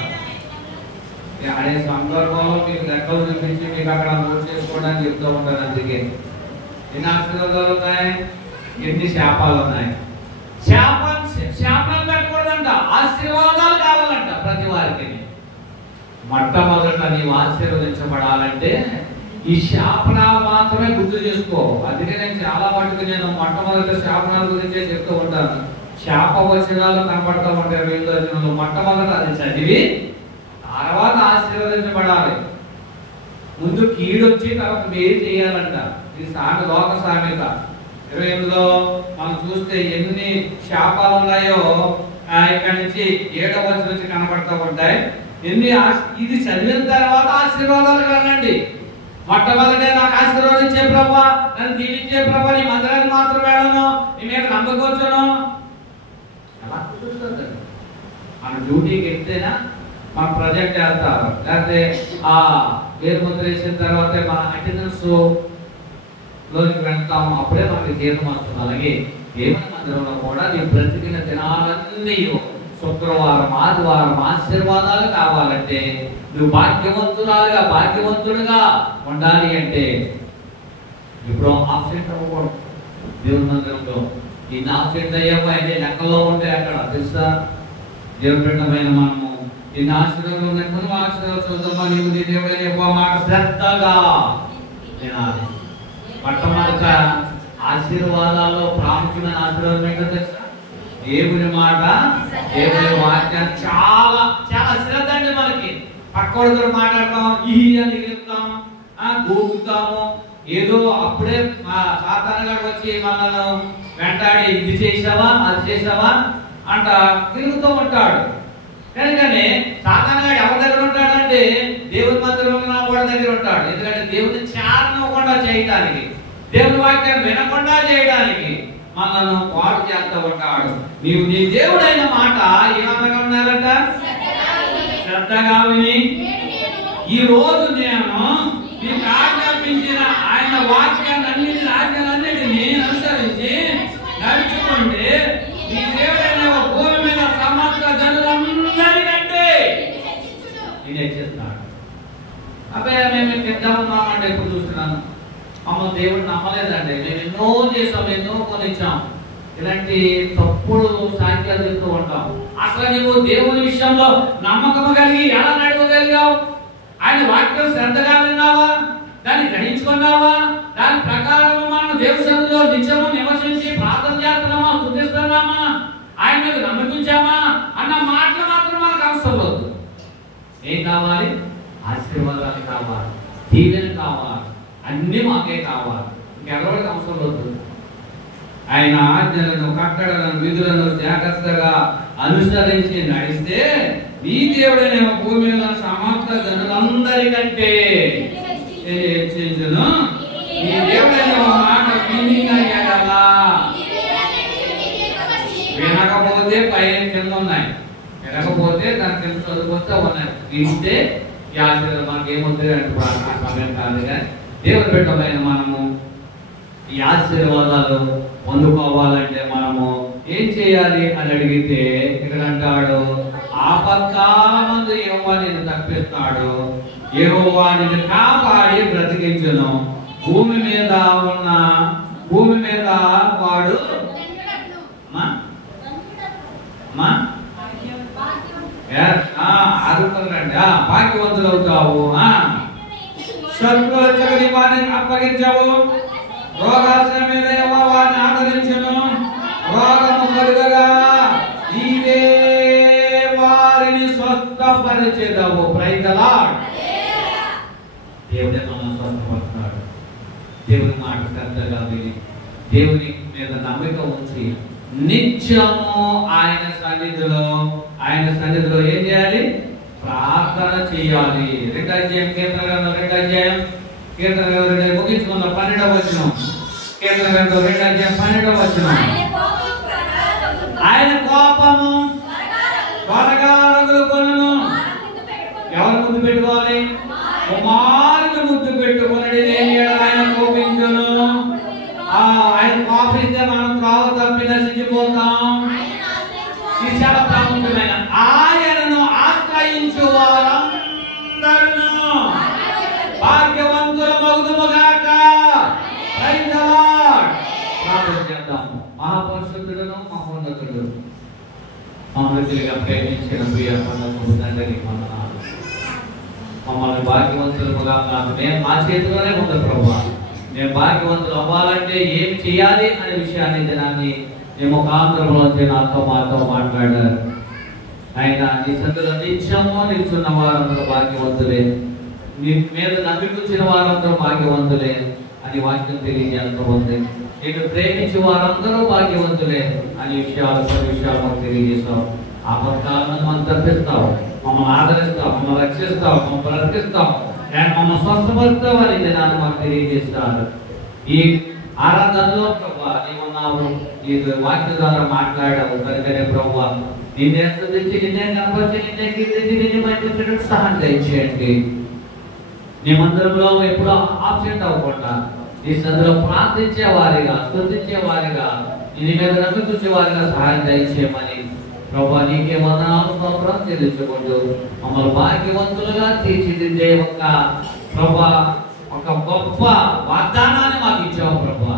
అదే సందర్భంలో మీకు లెక్కలు చూపించి మీకు అక్కడ నోట్ చేసుకోవడానికి చెప్తూ ఉంటారు. అందుకే ఎన్ని ఆశీర్వాదాలు ఉన్నాయి, ఎన్ని శాపాలు ఉన్నాయి. శాపాలు పెట్టకూడదంట, ఆశీర్వాదాలు కావాలంట ప్రతి వారికి. మొట్టమొదట నీవు ఆశీర్వదించబడాలంటే ఈ శాపనాలు మాత్రమే గుర్తు చేసుకో. అందుకే చాలా మటుకు నేను మొట్టమొదటి శాపనాల గురించే చెప్తూ ఉంటాను. శాప వచనాలు కనపడతా ఉంటాయి వీళ్ళ వచనంలో. మొట్టమొదట అది చదివి తర్వాత ఆశీర్వదించబడాలి. ముందు కీడొచ్చి తర్వాత మీరు చేయాలంట. ఇది లోక సామెత. 28లో మనం చూస్తే ఎన్ని శాపాలు ఉన్నాయో ఇక్కడ నుంచి 7వ వచనం నుంచి కనపడతా ఉంటాయి. ఇది చదివిన తర్వాత ఆశీర్వాదాలు కనండి. మొట్టమొదటే నాకు ఆశీర్వాదించే ప్రభా, నన్ను దీవించే ప్రభా, నీ మందిరానికి మాత్రం వెళ్ళను, నీ మీద నమ్మకొచ్చును. అలా కుదురుతుంది. మన డ్యూటీకి వెళ్తేనా మనం ప్రొజెక్ట్ చేస్తారు, లేకపోతే ఆ వేరు ముద్ర వేసిన తర్వాత మన అటెండెన్స్ లోనికి వెళ్తాము, అప్పుడే మనకి జీతం వస్తుంది. అలాగే దేవుని మందిరంలో కూడా నీ బ్రతికిన దినాలన్నీ శుక్రవారం ఆదివారం ఆశీర్వాదాలు కావాలంటే నువ్వు భాగ్యవంతుడుగా ఉండాలి అంటే ఇప్పుడు ఆబ్సెంట్ అవ్వకూడదు. దేవుని మందిరంలో ఇన్ని ఆబ్సెంట్ అయ్యామో అయితే లెక్కల్లో ఉంటే అక్కడ తెలుసా. దేవుని బిడ్డమైన మనము ఇన్ని ఆశీర్వాదాలు ఉన్నాయి. మనం ఆశీర్వాదాలు చూద్దామా, నీవు నీ దేవుడైన మాట శ్రద్ధగా వినాలి. మొట్టమొదట ఆశీర్వాదాల్లో ప్రాముఖ్యమైన ఆశీర్వాదం ఏంటో తెలుసా? దేవుని మాట, దేవుని వాక్యాన్ని చాలా చాలా శ్రద్ధ అండి. మనకి పక్కవాడితో మాట్లాడతాం, ఈ అని చెప్తాం, గోగుతాము, ఏదో అప్పుడే సాతానుగాడు వచ్చి మనల్ని వెంటాడి ఇది చేసావా అది చేసావా అంట తిరుగుతూ ఉంటాడు. కానీ సాతానుగాడు ఎవరి దగ్గర ఉంటాడంటే దేవుని మందిరంలో కూడా దగ్గర ఉంటాడు. ఎందుకంటే దేవుని చారణకుండా చేయడానికి, దేవుని వాక్యాన్ని వినకుండా చేయడానికి మనల్ని పాడు చేస్తూ ఉంటాడు. నీవు నీ దేవుడైన మాట ఏమనగా ఉన్నారంట? శ్రద్ధగా విని ఈ రోజు నేను నీకు ఆజ్ఞాపించిన ఆయన ఆజ్ఞలన్నిటిని అనుసరించి నడుచుకుంటే నీ దేవుడైన భూమి మీద సమస్త జనులందరికంటే నేను హెచ్చిస్తున్నాడు. అబ్బాయి మేము పెద్దమన్నామంటే ఎప్పుడు చూస్తున్నాను, మమ్మల్ని దేవుడు నమ్మలేదండి, మేము ఎన్నో చేసాం, ఎన్నో కొనిచ్చాం, ఇలాంటి తప్పుడు సాక్ష్యాలు చెప్తూ ఉంటాం. అసలు నీవు దేవుని విషయంలో నమ్మకం కలిగి ఎలా నడవగలిగావు? ఆయన వాక్యం శ్రద్ధగా విన్నావా? దాన్ని గ్రహించుకున్నావా? దాని ప్రకారం మనం దేవుని సన్నిధిలో నిత్యము నివసించి ప్రార్థన చేస్తున్నామా, స్తుతిస్తున్నామా, ఆయన మీద నమ్మకించామా అన్న మాటలు మాత్రం మనకు అవసరం లేదు. ఏం కావాలి? ఆశీర్వాదాలు కావాలి, దీవెన కావాలి, అన్ని మాకే కావాలి, ఇంకెవరికి అవసరం లేదు. ఆయన ఆజ్ఞలను కట్టడలను విధులను జాగ్రత్తగా అనుసరించి నడిస్తే నీ దేవుడైన భూమి మీద సమస్త జనులందరికంటే హెచ్చించును. నీ దేవుడైన మాట వినకపోతే పైన కింద ఉన్నాయి, వినకపోతే దాని కింద చదువుకొస్తే ఉన్నాయి. వింటే ఈ ఆశీర్వాదం మనకి ఏమవుతుంది అంటే సమయం కాదు. కానీ దేవుని బిడ్డలైన మనము ఈ ఆశీర్వాదాలు పొందుకోవాలంటే మనము ఏం చేయాలి అని అడిగితే ఇక్కడ అంటాడు, ఆపత్కాలమందు యెహోవా నిన్ను తప్పిస్తాడు, యెహోవా నిన్ను కాపాడి బ్రతికించును, భూమి మీద వాడు ఆదుకుంటారండి. భాగ్యవంతులు అవుతావు, శత్రువుల వారిని అప్పగించవు, రోగాల మీద వారిని ఆదరించును, రోగము కలుగగా నీవే వారిని స్వస్థపరిచేదవు. Praise the lord. దేవుడే మనల్ని స్వస్థపరుస్తాడు. దేవుని మాట శ్రద్ధగా విని దేవుని మీద నమ్మిక ఉంచి నిత్యము ఆయన సన్నిధిలో ఏం చేయాలి? ప్రార్థన చేయాలి. 2వ అధ్యాయం కీర్తన గ్రంథం 2వ అధ్యాయం ముగించుకుందాం. 12వ వచనం కీర్తన గ్రంథం 2వ అధ్యాయం 12వ వచనం. ఆయన కోపము త్వరగా రగులుకొనును. ఎవరు ముద్దు పెట్టుకోవాలి? కుమారుని ముద్దు పెట్టుకున్నది లేని ఆయన కోపించును. ఆయన కోపిస్తే మనం త్రోవ తప్పి నశించిపోతాం. ఇది చాలా ప్రాముఖ్యమైన. ఆయనను ఆశ్రయించు వారందరూ భాగ్యవంతులమగుదుముగాక. Praise the lord. ప్రార్థన చేద్దాము. మహాపరిశుద్ధుడును మహోన్నతుడు మమ్మల్ని ప్రేమించిన ప్రియ పరలోకపు తండ్రి వందనాలు. మమ్మల్ని భాగ్యవంతులుగా మేము మా చేతిలోనే ఉంది ప్రభువా. మేము భాగ్యవంతులు అవ్వాలంటే ఏం చేయాలి అనే విషయాన్ని దినాన్ని మేము ముఖాంతరంలోంచి నాతో మాతో మాట్లాడారు. ఆయన నీ సందులో నిత్యము నిల్చున్న వారందరూ భాగ్యవంతులే, నీ మీద నమ్మికొచ్చిన వారందరూ భాగ్యవంతులే అని వాక్యం తెలియజేస్తూ ఉంది. నేను ప్రేమించే వారందరూ భాగ్యవంతులే అని విషయాలు తెలియజేస్తావు. ఆపత్కాలను మనం తప్పిస్తావు, మమ్మల్ని ఆదరిస్తావు, మమ్మల్ని రక్షిస్తావు, మమ్మల్ని బ్రతికిస్తావు, అండ్ మమ్మల్ని స్వస్థపరుస్తావు అని దినాన్ని మాకు తెలియజేస్తారు. ఈ ఆరాధనలో ప్రభువా నీవున్నావు, ఈ వాక్య ద్వారా మాట్లాడావు కనుకనే ప్రభువా నిన్నే స్తుతించి, నిన్నే కనపరిచి, నిన్నే కీర్తించి, నిన్నే మహిమపరచుటకు సహాయం దయచేయండి. నీ మందిరంలో ఎప్పుడూ ఆబ్సెంట్ అవ్వకుండా నీ సన్నిధిలో ప్రార్థించే వారిగా, స్తుతించే వారిగా, నీ మీద నమ్మికొచ్చే వారిగా సహాయం దయచేయమని ప్రభువా నీకే వందనాలు స్తోత్రం చెల్లించుకుంటూ మమ్మల్ని భాగ్యవంతులుగా తీర్చిదిద్దే ప్రభువా ఒక గొప్ప వాగ్దానాన్ని మాకు ఇచ్చావు ప్రభువా.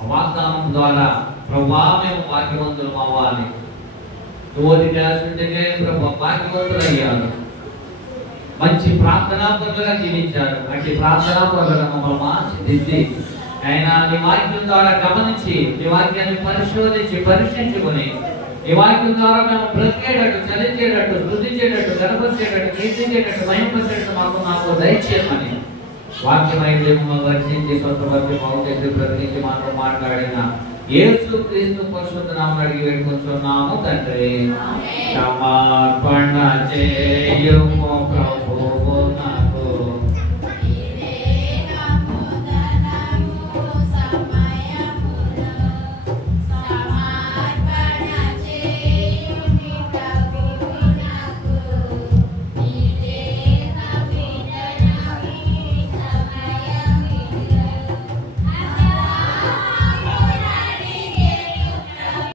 ఆ వాగ్దానం ద్వారా ప్రభువా మేము భాగ్యవంతులు అవ్వాలి. తోటి చేస్తుంటే ప్రభువా భాగ్యవంతులు అయ్యారు, మంచి ప్రార్థనాపరులుగా జీవించారు. అట్టి ప్రార్థనాపరులుగా మమ్మల్ని మార్చిదిద్ది ఆయన నీ వాక్యం ద్వారా గమనించి, నీ వాక్యాన్ని పరిశోధించి పరీక్షించుకొని, ఈ వాక్యం ద్వారా మేము బ్రతికేటట్టు, చలించేటట్టు, స్తుతించేటట్టు, గర్భించేటట్టు, కీర్తించేటట్టు, మహిమపరిచేటట్టు నాకు దయచేయమని వాక్యం అయితే మమ్మల్ని రక్షించి స్వస్థపరిచి బాగుచేసి బ్రతికించి మాతో మాట్లాడిన యేసు క్రీస్తు పరిశుద్ధ నామమున అడిగి వేడుకొంచున్నాము తండ్రి. క్షమాపణ చేయుము ప్రభువునా